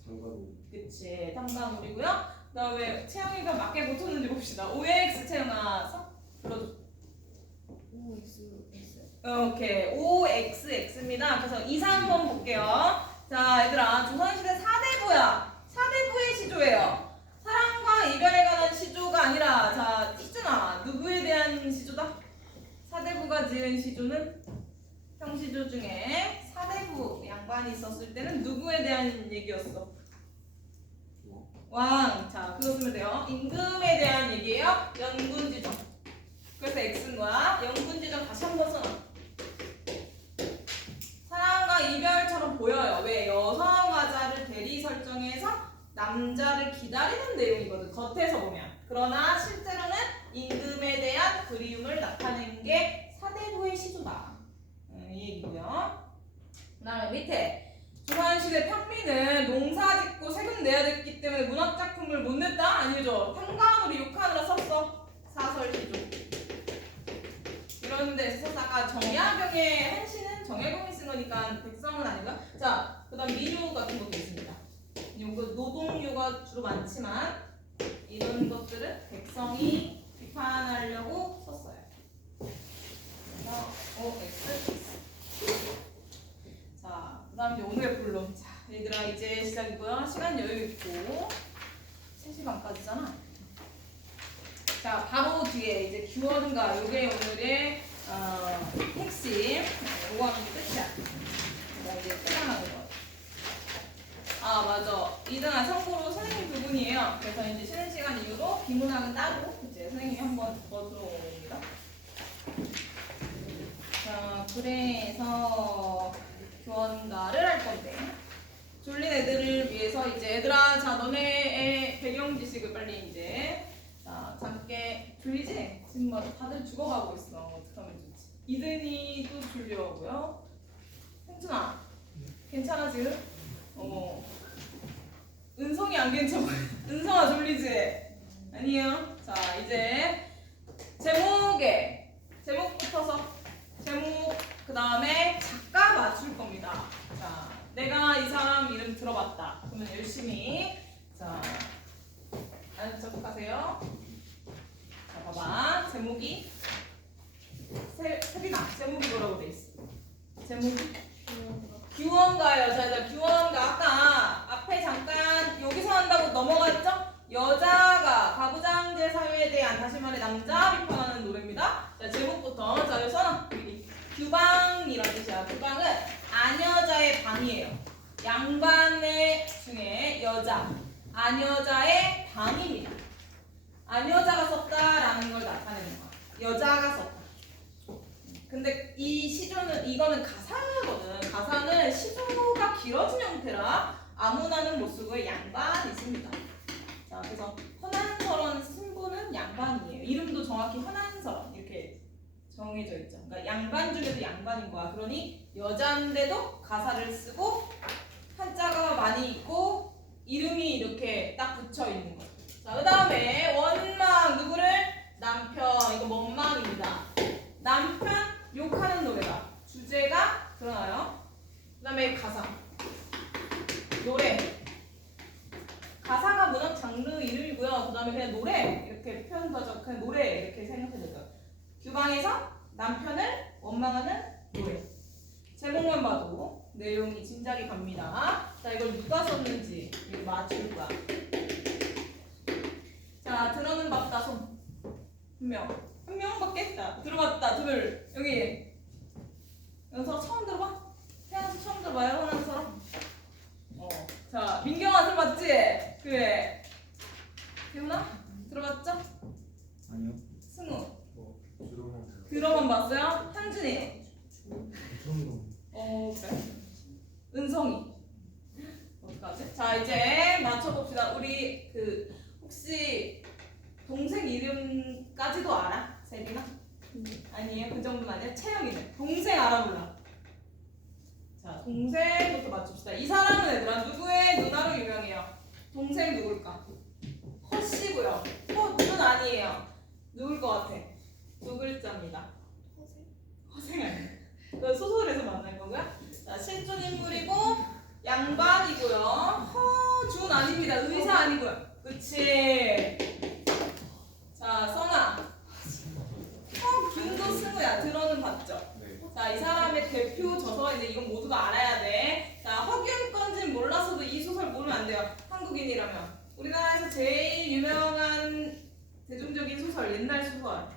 장관님. 그치, 탐관오리고요. 그다음에 채영이가 맞게 못쳤는지 봅시다. OX 채영아 불러줘. 오케이, OXX입니다. 그래서 2, 3번 볼게요. 자, 얘들아, 조선시대 4대부야. 4대부의 시조예요. 사랑과 이별에 관한 시조가 아니라, 자, 희준아, 누구에 대한 시조다? 4대부가 지은 시조는 형시조 중에 4대부 양반이 있었을 때는 누구에 대한 얘기였어? 왕. 자, 그거 쓰면 돼요. 임금에 대한 얘기예요. 연군지정. 그래서 X인 거야. 연군지정 다시 한번 써놔. 사랑과 이별처럼 보여요. 왜? 여성화자를 대리 설정해서 남자를 기다리는 내용이거든. 겉에서 보면. 그러나 실제로는 임금에 대한 그리움을 나타내는 게 사대부의 시조다. 이 얘기고요. 그 다음에 밑에 조선시대 평민은 농사 짓고 세금 내야 됐기 때문에 문학작품을 못 냈다? 아니죠. 탕감으로 욕하느라 썼어. 사설시조. 이런 데서 써서 아까 정야병의 한시는 정약용이 쓴 거니까 백성은 아닌가? 자, 그 다음 민요 같은 것도 있습니다. 요거 노동요가 주로 많지만 이런 것들은 백성이 비판하려고 썼어요. 그래서 OX. 자, 그 다음 이제 오늘의 본론. 자, 얘들아 이제 시작이고요. 시간 여유 있고 3시 반까지잖아. 자, 바로 뒤에 이제 규원가 요게 오늘의 핵심. 요거 하면 끝이야. 그다음 이제 끝나는 거. 아, 맞아. 이등아 참고로 선생님 두 분이에요. 그래서 이제 쉬는 시간 이후로 비문학은 따로 이제 선생님이 한 번 더 들어옵니다. 자, 그래서 교원가를 할 건데 졸린 애들을 위해서 이제 얘들아, 자, 너네의 배경 지식을 빨리 이제 자, 잠께 졸리지? 지금 막 다들 죽어가고 있어. 어떡하면 좋지? 이든이도 졸려하고요. 현준아, 괜찮아 지금? 은성이 안 괜찮아. 은성아 졸리지? 아니에요. 자, 이제 제목부터서 제목 그 다음에 작가 맞출 겁니다. 자, 내가 이 사람 이름 들어봤다. 그러면 열심히 자, 적극하세요. 자, 봐봐. 제목이 세빈아, 제목이 뭐라고 돼 있어? 제목이 규원가예요. 자, 규원가 아까 앞에 잠깐 여기서 한다고 넘어갔죠? 여자가 가부장제 사회에 대한, 다시 말해 남자 비판하는 노래입니다. 자, 제목부터 자, 여기 써놔. 규방이라는 뜻이야. 규방은 아녀자의 방이에요. 양반의 중에 여자, 아녀자의 방입니다. 아녀자가 썼다라는 걸 나타내는 거야. 여자가 썼다. 근데 이 시조는, 이거는 가사거든. 가사는 시조가 길어진 형태라 아무나는 못 쓰고 양반이 있습니다. 자, 그래서 헌한설원 신부는 양반이에요. 이름도 정확히 헌한설원 이렇게 정해져 있죠. 그러니까 양반 중에도 양반인 거야. 그러니 여자인데도 가사를 쓰고 한자가 많이 있고 이름이 이렇게 딱 붙여 있는 거예요. 자, 그 다음에 원망 누구를? 남편. 이거 원망입니다. 남편 욕하는 노래다. 주제가 드러나요. 그 다음에 가사. 노래. 가사가 문화 장르 이름이고요. 그 다음에 그냥 노래 이렇게 표현하죠. 그냥 노래 이렇게 생각해줘요. 규방에서 남편을 원망하는 노래. 제목만 봐도 내용이 짐작이 갑니다. 자, 이걸 누가 썼는지 이거 맞출 거야. 자, 들어는 봤다 손. 한 명밖에. 자, 들어봤다 둘. 여기 연서 처음 들어봐? 태연수 처음 들어봐요, 하나처럼. 자, 민경아 들어봤지? 그래. 태훈아 들어봤죠? 아니요. 승우 주로만 들어만 봤어요? 한준이 처음 그래. 은성이 어떡하지? 자, 이제 맞춰봅시다. 우리 그 혹시 동생 이름까지도 알아? 세빈아? 아니에요? 그 정도는 아니야? 채영이네. 동생 알아 몰라? 자, 동생부터 맞춥시다. 이 사람은 얘들아 누구의 누나로 유명해요? 동생 누굴까? 허씨고요. 허는 아니에요. 누굴 것 같아? 두 글자입니다. 허생 아니에요. 그 소설에서 만난 거고요. 자, 실존 인물이고 양반이고요. 허준 아닙니다. 의사 아니고요. 그치? 자, 써나. 김도 승우야. 들어는 봤죠? 네. 자, 이 사람의 대표 저서가 있는데 이건 모두가 알아야 돼. 자, 허균 건지는 몰라서도 이 소설 모르면 안 돼요. 한국인이라면. 우리나라에서 제일 유명한 대중적인 소설, 옛날 소설.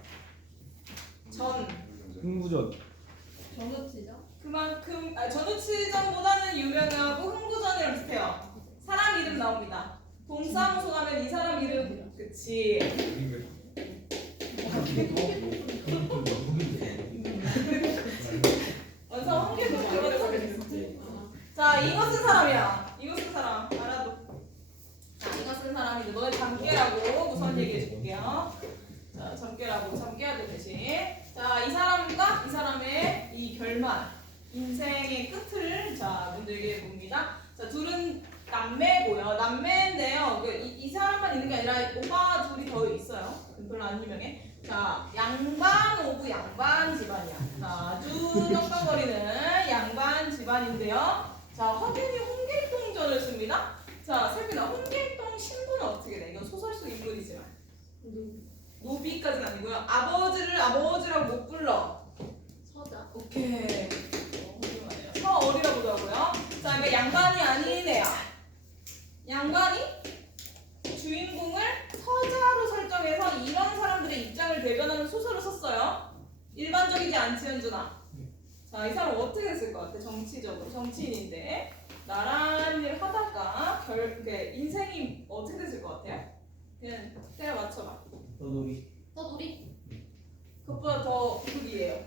흥부전. 전우치죠? 그만큼 전우치전보다는 유명하고 흥부전이랑 비슷해요. 사람 이름 나옵니다. 동사무소 가면 이 사람 이름 그치. 원서 홍길도 그렇죠. 자, 이거 쓴 사람이야. 이거 쓴 사람 알아도. 자, 이거 쓴 사람인데 너네 잠깨라고 우선 얘기해 줄게요. 자, 잠깨라고 잠깨야 돼 대신. 자, 이 사람과 이 사람의 이 결말, 인생의 끝을 자 문들게 봅니다. 자, 둘은 남매고요. 남매인데요. 이 사람만 있는 게 아니라 오빠 둘이 더 있어요. 별로 안 유명해. 자, 양반 오브 양반 집안이야. 자, 아주 떡떡거리는 양반 집안인데요. 자, 허균이 홍길동전을 씁니다. 자, 세빈아, 홍길동 신분은 어떻게 돼? 이건 소설 속 인물이지만 노비까지는 아니고요. 아버지를 아버지라고 못 불러. 서자. 오케이. 훌륭하네요. 서어리라고 하고요. 자, 그러니까 양반이 아닌 애야. 양반이 주인공을 서자로 설정해서 이런 사람들의 입장을 대변하는 소설을 썼어요. 일반적이지 않지, 현준아? 자, 이 사람 어떻게 했을 것 같아? 정치적으로. 정치인인데 나란 일 하다가 인생이 어떻게 됐을 것 같아요? 그냥 때려 맞춰봐. 떠돌이. 그것보다 더 비극이에요.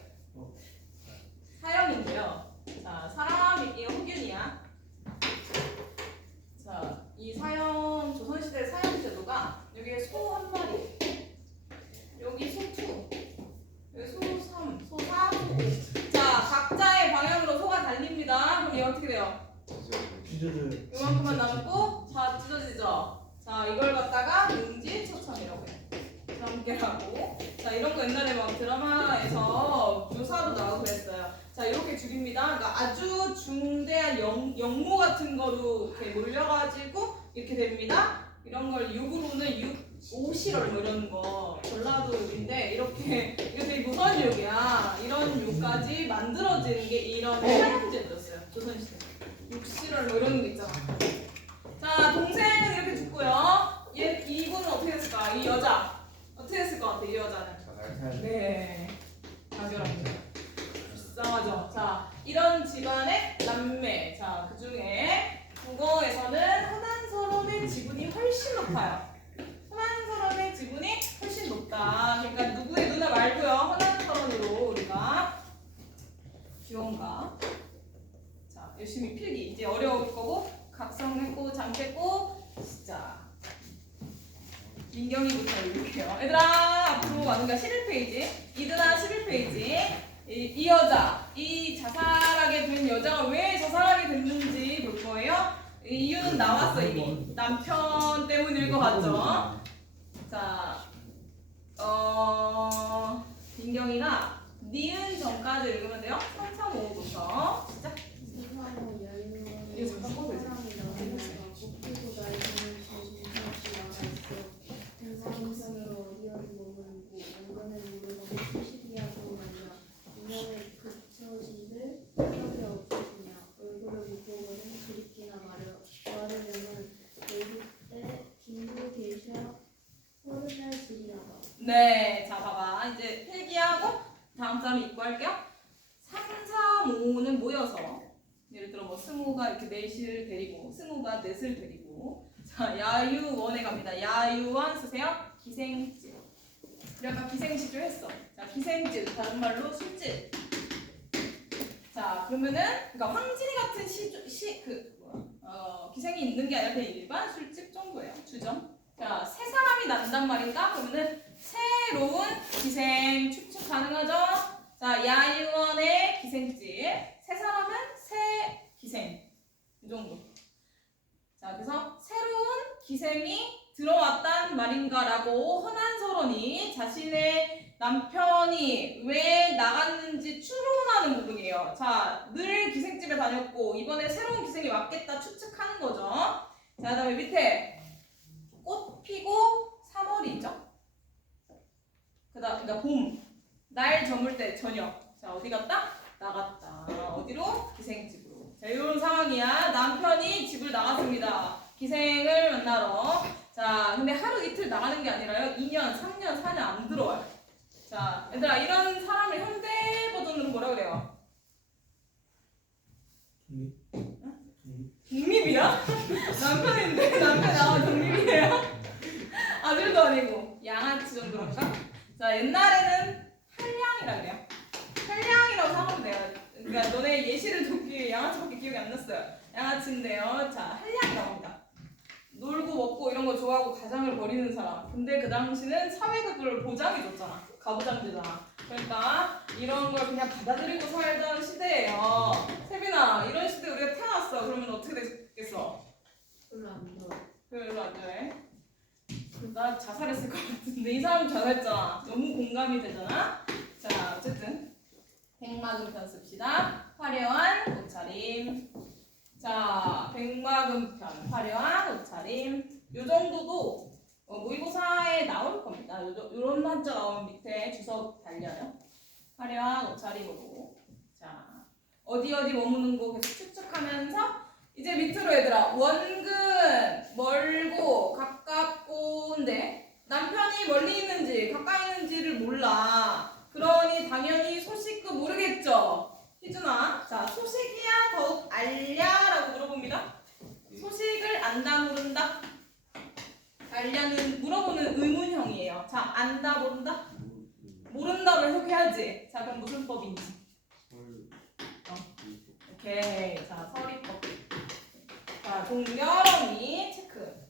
사형인데요. 자, 사람이 이게 호균이야. 자, 이 사형 조선시대 사형 제도가 여기에 소 한 마리, 여기 소 2, 여기 소 3, 소 4, 소 5. 자, 각자의 방향으로 소가 달립니다. 그럼 얘 어떻게 돼요? 찢어져요. 이만큼만 남고 자 찢어지죠. 자, 이걸 갖다가 능지처참이라고 해요. 함께하고. 자, 이런 거 옛날에 막 드라마에서 묘사도 나오고 그랬어요. 자, 이렇게 죽입니다. 그러니까 아주 중대한 영모 같은 거로 이렇게 몰려가지고 이렇게 됩니다. 이런 걸 욕으로는 오시럴 뭐 이런 거 전라도 욕인데 이렇게 이거 되게 무서운 욕이야. 이런 욕까지 만들어지는 게 이런 사형제도였어요. 조선시대. 육시럴 뭐 이런 거 있잖아. 자, 동생은 이렇게 죽고요. 이분은 어떻게 됐을까? 이 여자 어떻게 됐을 것 같아? 이 여자는. 네, 가결합니다. 불쌍하죠. 자, 이런 집안의 남매. 자, 그 중에 국어에서는 허난서론의 지분이 훨씬 높아요. 허난서론의 지분이 훨씬 높다. 그러니까 누구의 누나 말고요. 허난서론으로 우리가 주어가. 자, 열심히 필기. 이제 어려울 거고 각성했고 잠깼고 진짜. 민경이부터 읽을게요. 얘들아, 앞으로 가는 거 11페이지. 이들아 11페이지. 이 여자, 이 자살하게 된 여자가 왜 자살하게 됐는지 볼 거예요. 이유는 나왔어 이미. 남편 때문일 것 같죠? 자, 민경이가 니은 전까지 읽으면 돼요. 335부터 시작. 이사로 열무 이거 잠깐 꺼도 되지? 사람이 나오니까 복귀보다 이사는 정신없이 다음 읽고 할게요. 3, 4, 5는 모여서 예를 들어 뭐 승우가 이렇게 넷을 데리고 승우가 넷을 데리고 자 야유원에 갑니다. 야유원 쓰세요. 기생집. 우리 아까 기생시주 했어. 자 기생집 다른 말로 술집. 자 그러면은 그러니까 황진이 같은 기생이 있는 게 아니라 그냥 일반 술집 정도예요. 주점. 자 세 사람이 난단 말인가? 그러면은 새로운 기생 추측 가능하죠? 자 야유원의 기생집. 세 사람은 새 기생. 이 정도. 자 그래서 새로운 기생이 들어왔단 말인가라고 허난서론이 자신의 남편이 왜 나갔는지 추론하는 부분이에요. 자, 늘 기생집에 다녔고 이번에 새로운 기생이 왔겠다 추측하는 거죠. 자, 그다음에 밑에 꽃 피고 3월이죠. 그러니까 봄, 날 저물 때 저녁. 자, 어디 갔다? 나갔다. 어디로? 기생집으로. 자, 이런 상황이야. 남편이 집을 나갔습니다. 기생을 만나러. 자, 근데 하루 이틀 나가는 게 아니라요. 2년, 3년, 4년 안 들어와요. 자, 얘들아 이런 사람을 현대 버전으로 뭐라 그래요? 독립이야? 남편인데 남편 나와 독립이에요? 아들도 아니고 양아치 정도인가? 자, 옛날에는 한량이라 그래요. 한량이라고 생각하면 돼요. 그러니까 너네 예시를 돕기 위해 양아치밖에 기억이 안 났어요. 양아치인데요. 자, 한량이라고 합니다. 놀고 먹고 이런 거 좋아하고 가장을 버리는 사람. 근데 그 당시는 사회가 그걸 보장해줬잖아. 가부장제잖아. 그러니까 이런 걸 그냥 받아들이고 살던 시대예요. 세빈아, 이런 시대에 우리가 태어났어. 그러면 어떻게 됐겠어? 별로 안 좋아. 별로 안 좋아해? 나 자살했을 것 같은데 이 사람 자살했잖아. 너무 공감이 되잖아. 자, 어쨌든 백마금편 씁시다. 화려한 옷차림. 자, 백마금편 화려한 옷차림. 요 정도도 모의고사에 나올 겁니다. 요런 한자 나오면 밑에 주석 달려요. 화려한 옷차림으로. 자, 어디 머무는 곳 계속 추측하면서 이제 밑으로 얘들아 원근 멀고 가깝고인데 남편이 멀리 있는지 가까이 있는지를 몰라. 그러니 당연히 소식도 모르겠죠. 희준아, 자 소식이야 더욱 알랴라고 물어봅니다. 소식을 안다 모른다? 알랴는 물어보는 의문형이에요. 자 안다 모른다? 모른다로 해석해야지. 자 그럼 무슨 법인지? 오케이. 자 서리법. 자 동결어미 체크.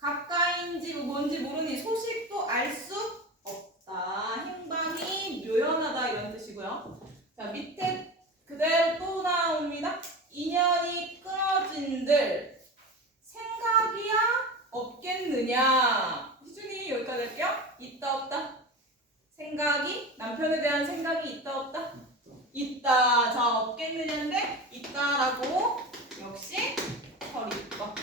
가까이인지 뭔지 모르니 소식도 알 수 없다. 행방이 묘연하다 이런 뜻이고요. 자 밑에 그대로 또 나옵니다. 인연이 끊어진들 생각이야 없겠느냐. 희준이 여기까지 할게요. 있다 없다? 생각이 남편에 대한 생각이 있다 없다? 있다. 자 없겠느냐인데 있다라고 역시 서리법.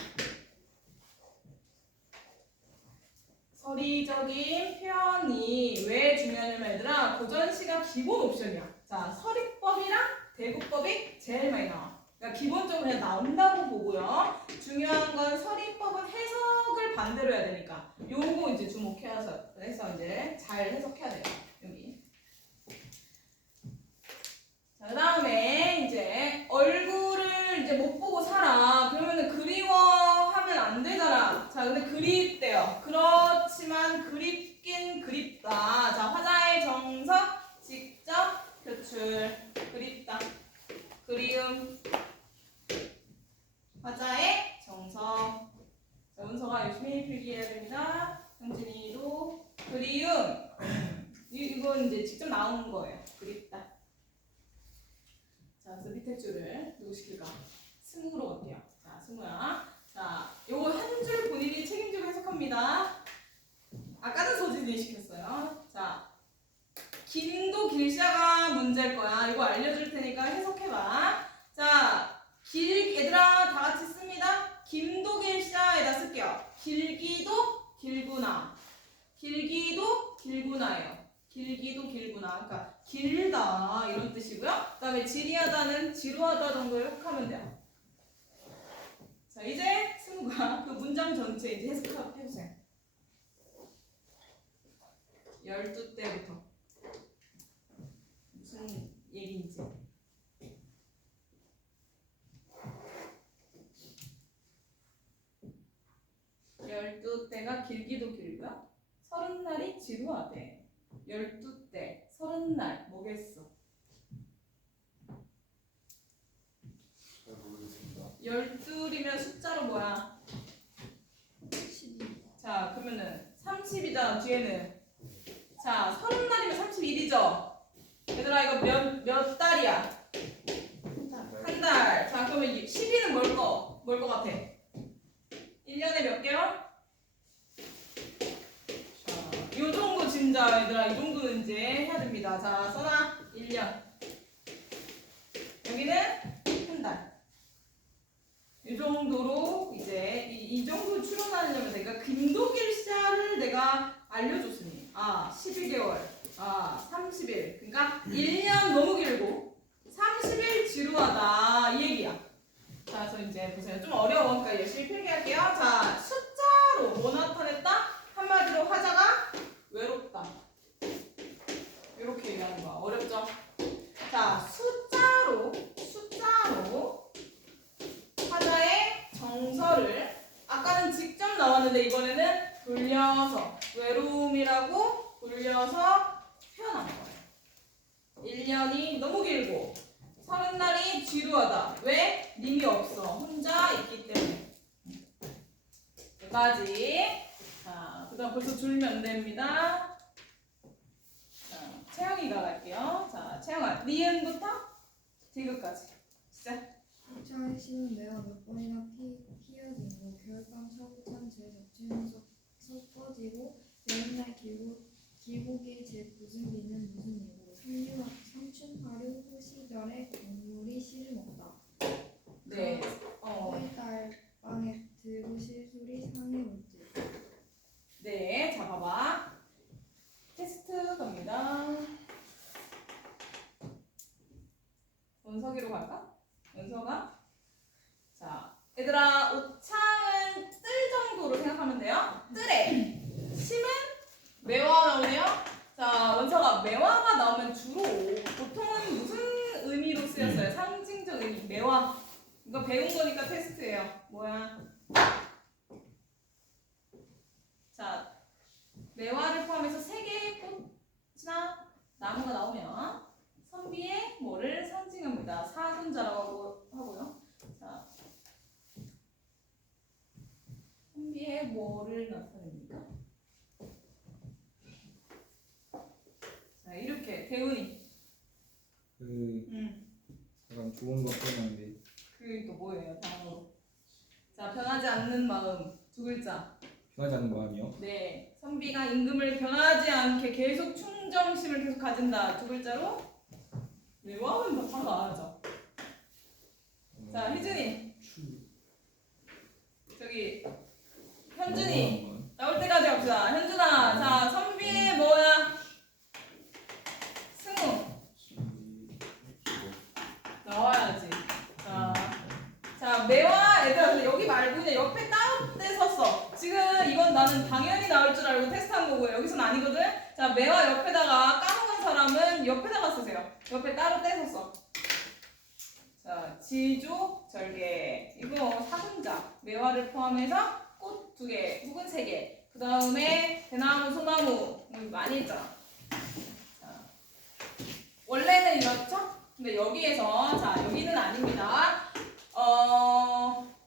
서리적인 표현이 왜 중요하냐면 얘들아 고전시가 기본 옵션이야. 자 서리법이랑 대구법이 제일 많이 나와. 그러니까 기본적으로 그냥 나온다고 보고요. 중요한 건 서리법은 해석을 반대로 해야 되니까 요거 이제 주목해서 이제 잘 해석해야 돼요. 여기. 자 그다음에 이제 얼굴을 이제 못 보고 살아. 그러면은 그리워하면 안 되잖아. 자 근데 그립대요. 그렇지만 그립긴 그립다. 자 화자의 정석 직접 표출. 그립다. 그리움. 화자의 정석. 자 은서가 열심히 필기해야 됩니다. 형진이도 그리움. 이건 이제 직접 나온 거예요. 그립다. 자, 그래서 밑에 줄을 누구 시킬까? 승우로 갈게요. 자, 승우야. 자, 요거 한 줄 본인이 책임지고 해석합니다. 아까는 서진이 시켰어요. 자, 김도 길샤가 문제일 거야. 이거 알려줄 테니까 해석해봐. 자, 얘들아 다 같이 씁니다. 김도 길샤에다 쓸게요. 길기도 길구나. 길기도 길구나예요. 길기도 길구나. 그러니까 길다 이런 뜻이고요. 그 다음에 지리하다는 지루하다 정도로 해석하면 돼요. 자 이제 승우가 그 문장 전체 이제 해석해주세요. 12대부터 길기도 길고요. 30날이 지루하대. 12대, 30날 뭐겠어? 잘 모르겠습니다. 12이면 숫자로 뭐야? 12. 자, 그러면은 30이잖아, 뒤에는. 자, 30날이면 31이죠? 얘들아, 이거 몇 달이야? 한 달. 자, 그러면 12는 뭘 거 같아? 1년에 몇 개월? 자, 요 정도 진짜 얘들아, 이 정도는 이제 해야 됩니다. 자, 써놔. 1년. 여기는 한 달. 이 정도로 이제 이 정도 추론하려면 내가 긴도길자를 내가 알려줬으니 12개월, 30일. 그러니까 1년 너무 길고 30일 지루하다 이 얘기야. 자, 그래서 이제 보세요. 좀 어려우니까 열심히 필기할게요. 자, 숫자로 뭐 나타냈다? 한마디로 화자가 외롭다. 이렇게 얘기하는 거야. 어렵죠? 자, 숫자로 화자의 정서를 아까는 직접 나왔는데 이번에는 돌려서 외로움이라고 돌려서 표현한 거예요. 1년이 너무 길고 30날이 지루하다. 왜? 님이 없어. 혼자 있기 때문에. 여기까지. 자, 그 다음 벌써 줄면 안 됩니다. 자, 채영이가 갈게요. 자, 채영아, 니은부터 디귿까지. 시작. 창의심은 내가 몇 번이나 피어지고 겨울밤 차고찬 제 적중에서 섞어지고 여름날 길고길 제 굳은 비는 무슨 이고 삼춘하류 후시절에 곡물이 씨를 먹다. 네. 달방에 들고 실술이 상해 물질. 네. 자, 봐봐. 테스트 갑니다. 원석이로 갈까? 원석아. 자, 얘들아, 옷창은 뜰 정도로 생각하면 돼요. 뜰에 심은 매화 나오네요. 자, 원석아, 매화가 나오면 주로 보통은 무슨 의미로 쓰였어요? 상징적 의미, 매화. 이거 배운 거니까 테스트예요. 뭐야? 자, 매화를 포함해서 3개의 꽃이나 나무가 나오면 선비의 뭐를 상징합니다. 사군자라고 하고요. 자, 선비의 뭐를 나타냅니까? 자, 이렇게 대운이. 약간 좋은 거 표현하는데 그게 또 뭐예요? 단어로. 자, 변하지 않는 마음 2글자. 변하지 않는 마음이요. 네, 선비가 임금을 변하지 않게 계속 충정심을 계속 가진다. 2글자로. 외화는 다 나와야죠. 자, 희준이. 저기 현준이 나올 때까지 합시다. 현준아, 자, 선비의 뭐야? 승우 나와야지. 자, 매화 애들 여기 말고 그냥 옆에 따로 떼섰어. 지금 이건 나는 당연히 나올 줄 알고 테스트한 거고요. 여기서는 아니거든. 자, 매화 옆에다가 까먹은 사람은 옆에다가 쓰세요. 옆에 따로 떼섰어. 자, 지조, 절개. 이거 사군자. 매화를 포함해서 꽃 2개 혹은 3개. 그 다음에 대나무, 소나무. 많이 했잖아. 자, 원래는 이렇죠? 근데 여기에서, 자, 여기는 아닙니다.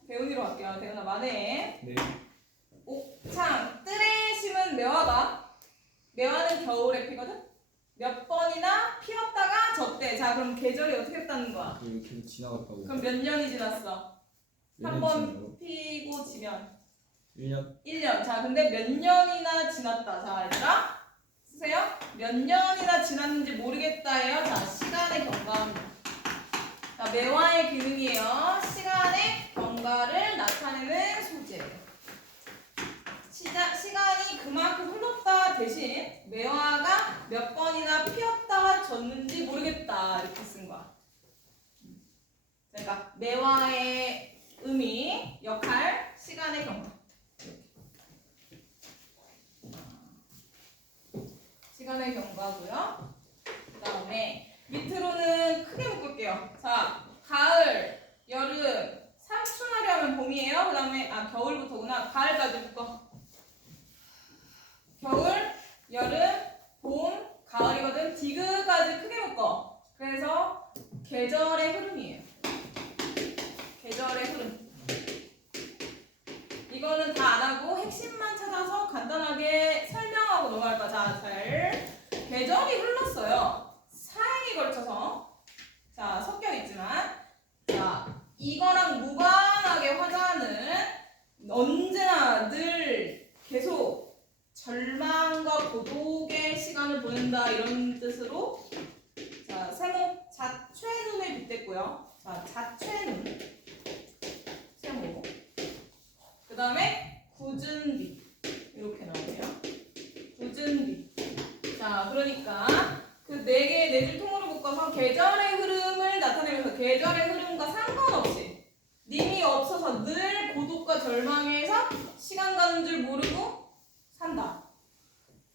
배운이로 갈게요. 대훈아, 만에. 네. 옥창, 뜰에 심은 매화다. 매화는 겨울에 피거든? 몇 번이나 피었다가 졌대. 자, 그럼 계절이 어떻게 했다는 거야? 계속 지나갔다고. 그럼 몇 년이 지났어? 1년 한 번 지나고. 피고 지면 1년. 1년. 자, 근데 몇 년이나 지났다. 자, 얘들아 쓰세요. 몇 년이나 지났는지 모르겠다예요. 자, 시간의 경과합니다. 자, 매화의 기능이에요. 시간의 경과를 나타내는 소재예요. 시간이 그만큼 흘렀다 대신 매화가 몇 번이나 피었다가 졌는지 모르겠다 이렇게 쓴 거야. 그러니까 매화의 의미, 역할, 시간의 경과. 시간의 경과고요. 그 다음에 밑으로는 크게 묶을게요. 자, 가을, 여름, 삼춘하리 하면 봄이에요. 그 다음에 겨울부터구나. 가을까지 묶어. 겨울, 여름, 봄, 가을이거든. 디귿까지 크게 묶어. 그래서 계절의 흐름이에요. 계절의 흐름. 이거는 다 안 하고 핵심만 찾아서 간단하게 설명하고 넘어갈 거야. 자, 계절이 흘렀어요. 사행이 걸쳐서. 자, 섞여 있지만. 자, 이거랑 무관하게 화자는 언제나 늘 계속 절망과 고독의 시간을 보낸다 이런 뜻으로 자, 세모 자최눈을 빗댔고요. 자, 자최눈 세모 그 다음에 굳은 빛 이렇게 나오네요. 굳은 빛. 자, 그러니까 그 네 개의 네 줄 통으로 묶어서 계절의 흐름을 나타내면서 계절의 흐름과 상관없이 님이 없어서 늘 고독과 절망에서 시간 가는 줄 모르고 산다.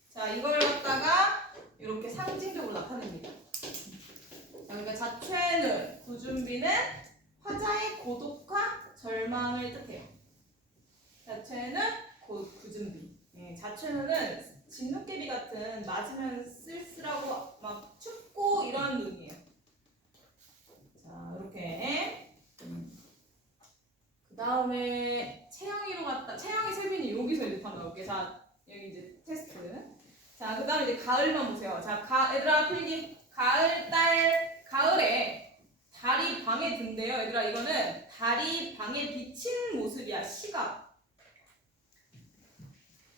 자, 이걸 갖다가 이렇게 상징적으로 나타냅니다. 자, 그러니까 자최는 구준비는 화자의 고독과 절망을 뜻해요. 자최는 구준비. 예, 자최는 진눈깨비 같은 맞으면 쓸쓸하고 막 춥고 이런 눈이에요. 자, 이렇게. 그 다음에 채영이로 갔다. 채영이 세빈이 여기서 이제 다 나올게. 자, 여기 이제 테스트. 자, 그 다음에 이제 가을만 보세요. 자, 얘들아 필기. 가을에 달이 방에 든대요. 얘들아, 이거는 달이 방에 비친 모습이야. 시각.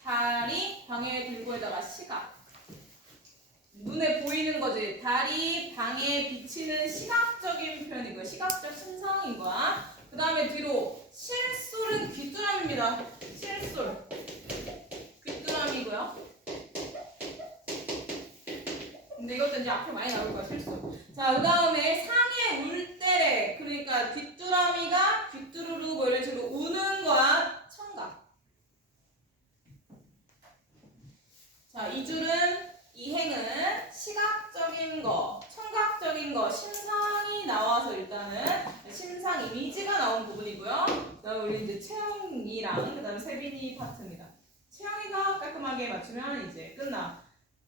달이 방에 들고에다가 시각. 눈에 보이는 거지. 달이 방에 비치는 시각적인 표현이고요. 시각적 신상인 거야. 그 다음에 뒤로 실솔은 귀뚜라미입니다. 실솔. 귀뚜라미고요. 근데 이것도 이제 앞으로 많이 나올 거야, 실솔. 자, 그 다음에 상해 울때래. 그러니까 귀뚜라미가 귀뚜루루 뭐 이런 식으로 우는 거야. 청각. 자, 이 줄은 이 행은 시각적인 거, 청각적인 거, 심상이 나와서 일단은 심상 이미지가 나온 부분이고요. 그다음에 우리 이제 채영이랑 그다음에 세빈이 파트입니다. 채영이가 깔끔하게 맞추면 이제 끝나.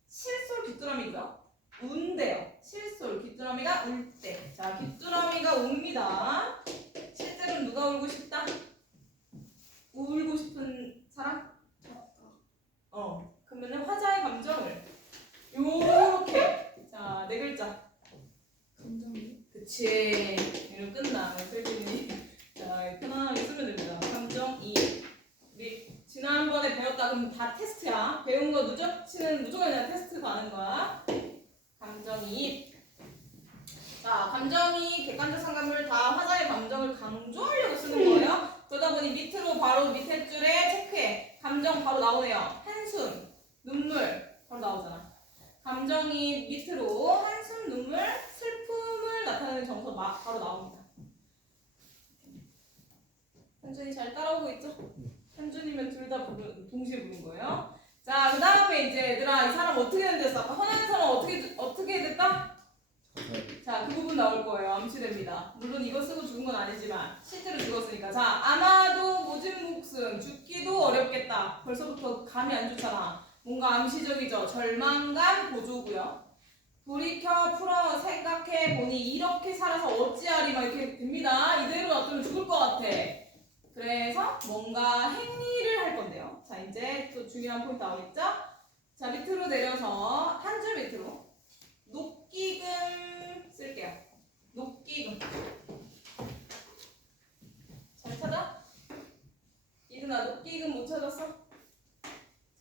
실솔 귀뚜라미고요. 운대요. 실솔 귀뚜라미가 울 때. 자, 귀뚜라미가 웁니다. 실제로는 누가 울고 싶다? 울고 싶은 사람? 그러면은 화자의 감정을 요렇게 자, 네 글자. 감정이 그치. 이로 끝나. 세빈이. 자, 편안하게 쓰면 됩니다. 감정이입. 우리 지난번에 배웠다. 그럼 다 테스트야. 배운 거 누적치는 무조건 그냥 테스트 가는 거야. 감정이입. 자, 감정이 객관적 상관물 다 화자의 감정을 강조하려고 쓰는 거예요. 그러다 보니 밑으로 바로 밑에 줄에 체크해. 감정 바로 나오네요. 한숨, 눈물 바로 나오잖아. 감정이 밑으로 한숨, 눈물, 슬픔을 나타내는 정서 바로 나옵니다. 현준이 잘 따라오고 있죠? 현준이면 둘 다 동시에 부른 거예요. 자, 그 다음에 이제 얘들아 이 사람 어떻게 된댔어? 아까 헌하는 사람 어떻게 됐다? 자, 그 부분 나올 거예요. 암시됩니다. 물론 이거 쓰고 죽은 건 아니지만 실제로 죽었으니까. 자, 아마도 모진 목숨 죽기도 어렵겠다. 벌써부터 감이 안 좋잖아. 뭔가 암시적이죠. 절망감 고조고요. 돌이켜 풀어 생각해 보니 이렇게 살아서 어찌하리 막 이렇게 됩니다. 이대로 놔두면 죽을 것 같아. 그래서 뭔가 행위를 할 건데요. 자, 이제 또 중요한 포인트 나오겠죠? 자, 밑으로 내려서 한 줄 밑으로 녹기금 쓸게요. 녹기금. 잘 찾아? 이든아, 녹기금 못 찾았어?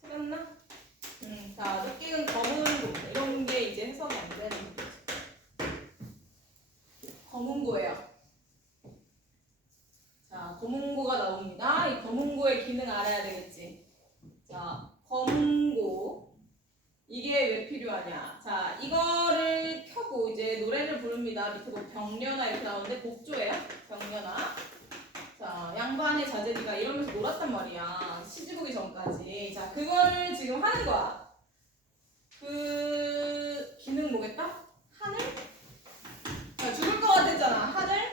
찾았나? 자, 녹기금 검은 고 이런 게 이제 해석이 안 되는 거죠. 검은고예요. 자, 검은고가 나옵니다. 이 검은고의 기능 알아야 되겠지. 자, 검은고. 이게 왜 필요하냐? 자, 이거를 켜고 이제 노래를 부릅니다. 밑에 뭐 병려나 이렇게 나오는데 곡조예요. 병려나. 자, 양반의 자제니까 이러면서 놀았단 말이야. 시집 오기 전까지. 자, 그거를 지금 하는 거야. 그 기능 뭐겠다? 하늘? 자, 죽을 것 같았잖아. 하늘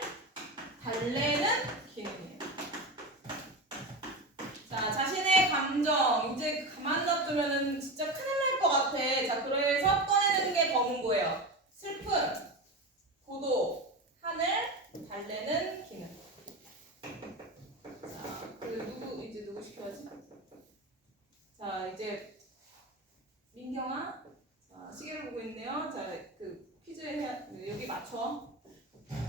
달래는 기능이에요. 자, 자신의 감정 이제 가만 놔두면은 자, 이제 민경아, 자, 시계를 보고 있네요. 자, 그 퀴즈 해야 여기 맞춰.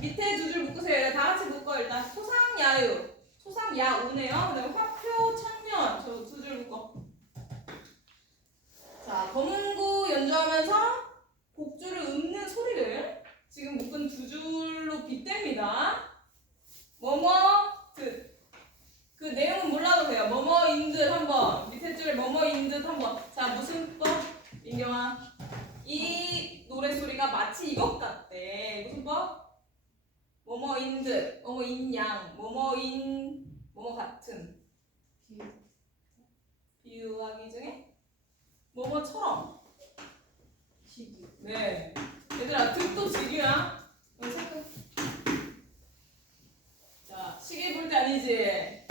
밑에 두 줄 묶으세요. 다 같이 묶어 일단. 소상야유, 소상야우네요. 그다음에 화표, 천년, 저 두 줄 묶어. 자, 검은고 연주하면서 곡줄을 읊는 소리를 지금 묶은 두 줄로 빗댑니다. 뭐뭐 듯. 그 내용은 몰라도 돼요. 뭐뭐인 듯 한번. 밑에 줄 뭐뭐인 듯 한번. 자, 무슨 법? 민경아. 이 노래소리가 마치 이것 같대. 무슨 법? 뭐뭐인 듯, 뭐뭐인 양, 뭐뭐인 뭐뭐 같은. 비유하기 중에 뭐뭐처럼. 네. 얘들아, 득도 직유야. 자, 시계 볼 때 아니지?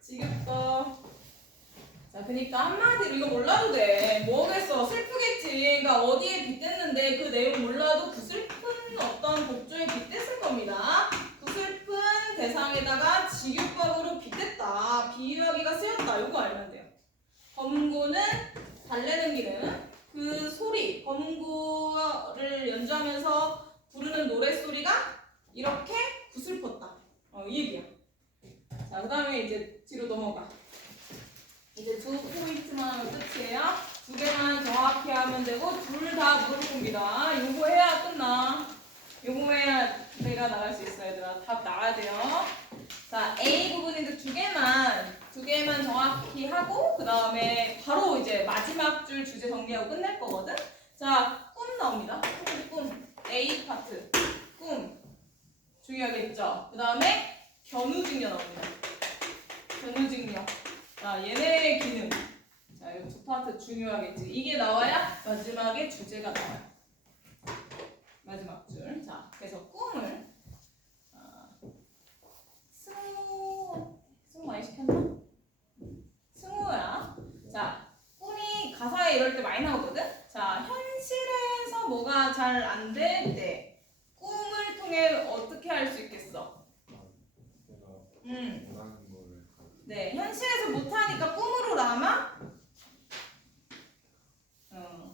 지겹다. 자, 그니까 한마디로 이거 몰라도 돼. 뭐겠어? 슬프겠지. 그러니까 어디에 빗댔는데 그 내용 몰라도 그 슬픈 어떤 곡조에 빗댔을 겁니다. 그 슬픈 대상에다가 직유법으로 빗댔다. 비유하기가 쓰였다. 이거 알면 돼요. 검은고는 달래는 기능. 그 소리, 검은고를 연주하면서 부르는 노랫소리가 이렇게 구슬펐다. 이 얘기야. 자, 그 다음에 이제 뒤로 넘어가. 이제 두 포인트만 하면 끝이에요. 두 개만 정확히 하면 되고 둘 다 물어볼 겁니다. 요거 해야 끝나. 요거 해야 내가 나갈 수 있어요. 얘들아. 답 나와야 돼요. 자, A 부분인데 두 개만 정확히 하고 그 다음에 바로 이제 마지막 줄 주제 정리하고 끝낼 거거든. 자, 꿈 나옵니다. 꿈. A 파트. 꿈. 중요하겠죠. 그 다음에 견우직녀 나옵니다. 견우직녀. 자, 얘네의 기능. 자, 이 두 파트 중요하겠지. 이게 나와야 마지막에 주제가 나와요. 마지막 줄. 자, 그래서 꿈을 승우 많이 시켰나? 승우야. 자, 꿈이 가사에 이럴 때 많이 나오거든. 자, 현실에서 뭐가 잘 안 될 때 꿈을 통해 어떻게 할 수 있겠어? 내가 음. 원하는 거를 네, 현실에서 못하니까 꿈으로 남아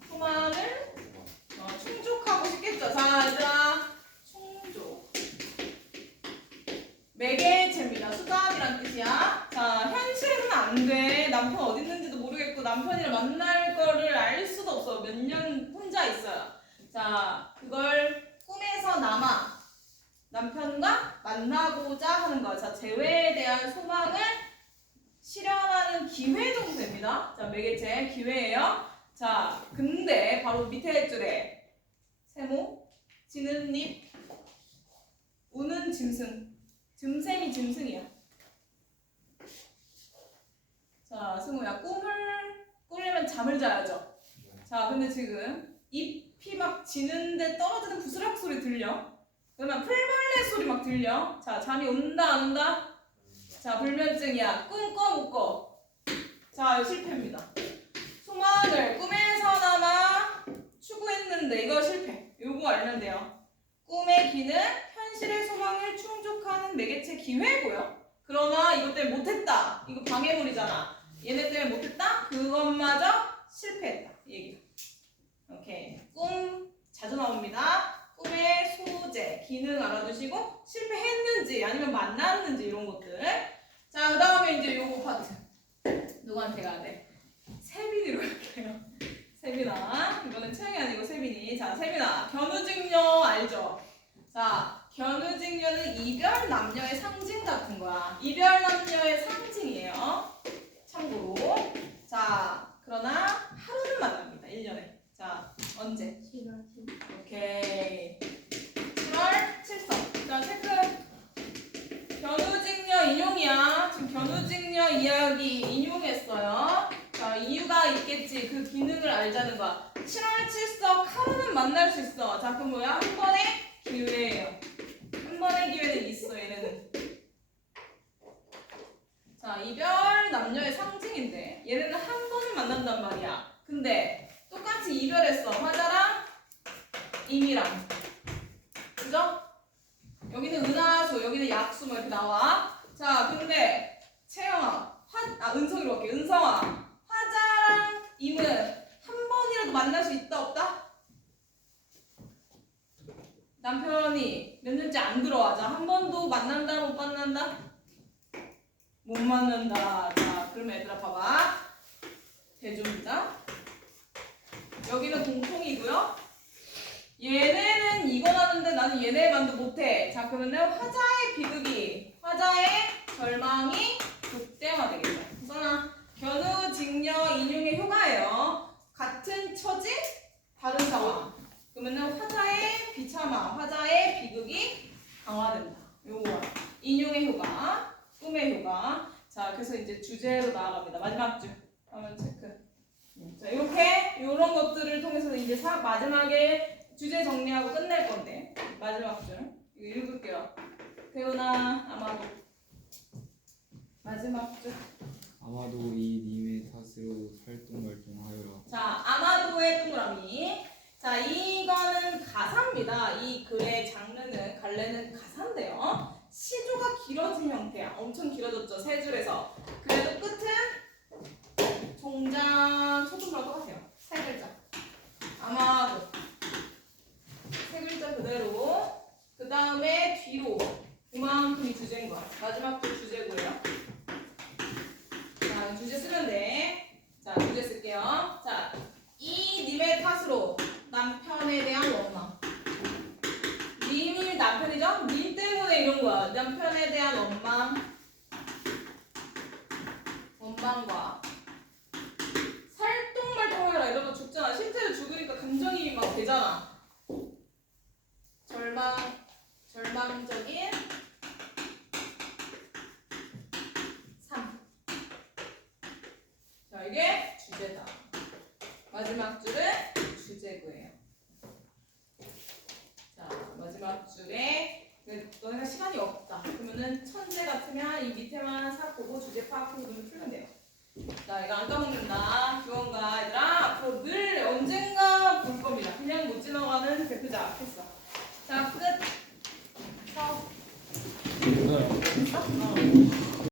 소망을 충족하고 싶겠죠. 자, 얘들아, 충족. 매개체입니다. 수단이란 뜻이야. 자, 현실에서는 안 돼. 남편 어디 있는지도 모르겠고 남편이랑 만날 거를 알 수도 없어. 몇 년 혼자 있어요. 자, 그걸 꿈에서 남아 남편과 만나고자 하는 거야. 자, 재회에 대한 소망을 실현하는 기회 정도 됩니다. 자, 매개체 기회예요. 자, 근데 바로 밑에 줄에 세모, 지는 잎, 우는 짐승. 짐승이 짐승이야. 자, 승우야, 꿈을 꾸려면 잠을 자야죠. 자, 근데 지금 잎이 막 지는데 떨어지는 부스럭 소리 들려? 그러면 풀벌레 소리 막 들려? 자, 잠이 온다 안 온다? 자, 불면증이야. 꿈 꿔 못 꿔? 자, 이거 실패입니다. 소망을 꿈에서나마 추구했는데 이거 실패. 요거 알면 돼요. 꿈의 기능, 현실의 소망을 충족하는 매개체 기회고요. 그러나 이것 때문에 못했다. 이거 방해물이잖아. 얘네 때문에 못했다? 그것마저 실패했다. 이 얘기야. 오케이. 꿈 자주 나옵니다. 꿈의 소재, 기능 알아두시고 실패했는지 아니면 만났는지 이런 것들. 자, 그 다음에 이제 요거 파트. 누구한테 가야 돼? 세빈이로 갈게요. 세빈아. 이거는 채영이 아니고 세빈이. 자, 세빈아. 견우직녀 알죠? 자, 견우직녀는 이별 남녀의 상징 같은 거야. 이별 남녀의 상징이에요. 참고로. 자, 그러나 하루는 만납니다. 1년에. 자, 언제? 7월 10일. 오케이. 7월 7성. 자, 체크. 견우직녀 인용이야. 지금 견우직녀 이야기 인용했어요. 자, 이유가 있겠지. 그 기능을 알자는 거야. 7월 7석 하루는 만날 수 있어. 자, 그럼 뭐야? 한 번의 기회예요. 한 번의 기회는 있어, 얘네는. 자, 이별 남녀의 상징인데 얘네는 한 번을 만난단 말이야. 근데 똑같이 이별했어. 화자랑 임이랑. 그죠? 여기는 은하수, 여기는 약수 뭐 이렇게 나와. 자, 근데 채영아, 은성이로 갈게. 은성아, 화자랑 원한다. 자, 그러면 얘들아 봐봐. 대조입니다. 여기는 공통이고요. 얘네는 이거 나는데 나는 얘네만도 못해. 자, 그러면은 화자의 비극이, 화자의 절망이 극대화되겠죠. 그래서 견우, 직녀, 인용의 효과예요. 같은 처지, 다른 상황. 그러면은 화자의 비참함, 화자의 비극이 강화된다. 요거 인용의 효과, 꿈의 효과. 자, 그래서 이제 주제로 나아갑니다. 마지막 줄 화면 체크. 자, 이렇게 요런 것들을 통해서 이제 마지막에 주제 정리하고 끝낼 건데 마지막 줄 이거 읽을게요. 태훈아, 아마도 마지막 줄. 아마도 이 님의 탓으로 살뚱말뚱하여라. 자, 아마도의 동그라미. 자, 이거는 가사입니다. 이 글의 장르는 갈래는 가사인데요. 시조가 길어진 형태야. 엄청 길어졌죠. 세 줄에서. 그래도 끝은 종장 초등부랑 똑같아요. 세 글자. 아마도 세 글자 그대로. 그 다음에 뒤로 이만큼이 주제인 거야. 마지막 줄 주제고요. 자, 주제 쓰면 돼. 자, 주제 쓸게요. 자, 이 님의 탓으로 남편에 대한 원망. 님이 남편이죠? 님 때문에 이런 거야. 남편에 대한 원망과 살똥말똥해라 이러다 죽잖아. 실제로 죽으니까 감정이 막 되잖아. 절망적인 삶. 자, 이게 주제다. 마지막 줄은 주제구예요. 자, 마지막 줄에 너네가 시간이 없다. 그러면은 천재 같으면 이 밑에만 싹 보고 주제 파악하고 그러면 풀면 돼요. 자, 이거 안 까먹는다. 그건가 얘들아? 앞으로 늘 언젠가 볼 겁니다. 그냥 못 지나가는 대표자 했어. 자, 끝. 서. 됐어?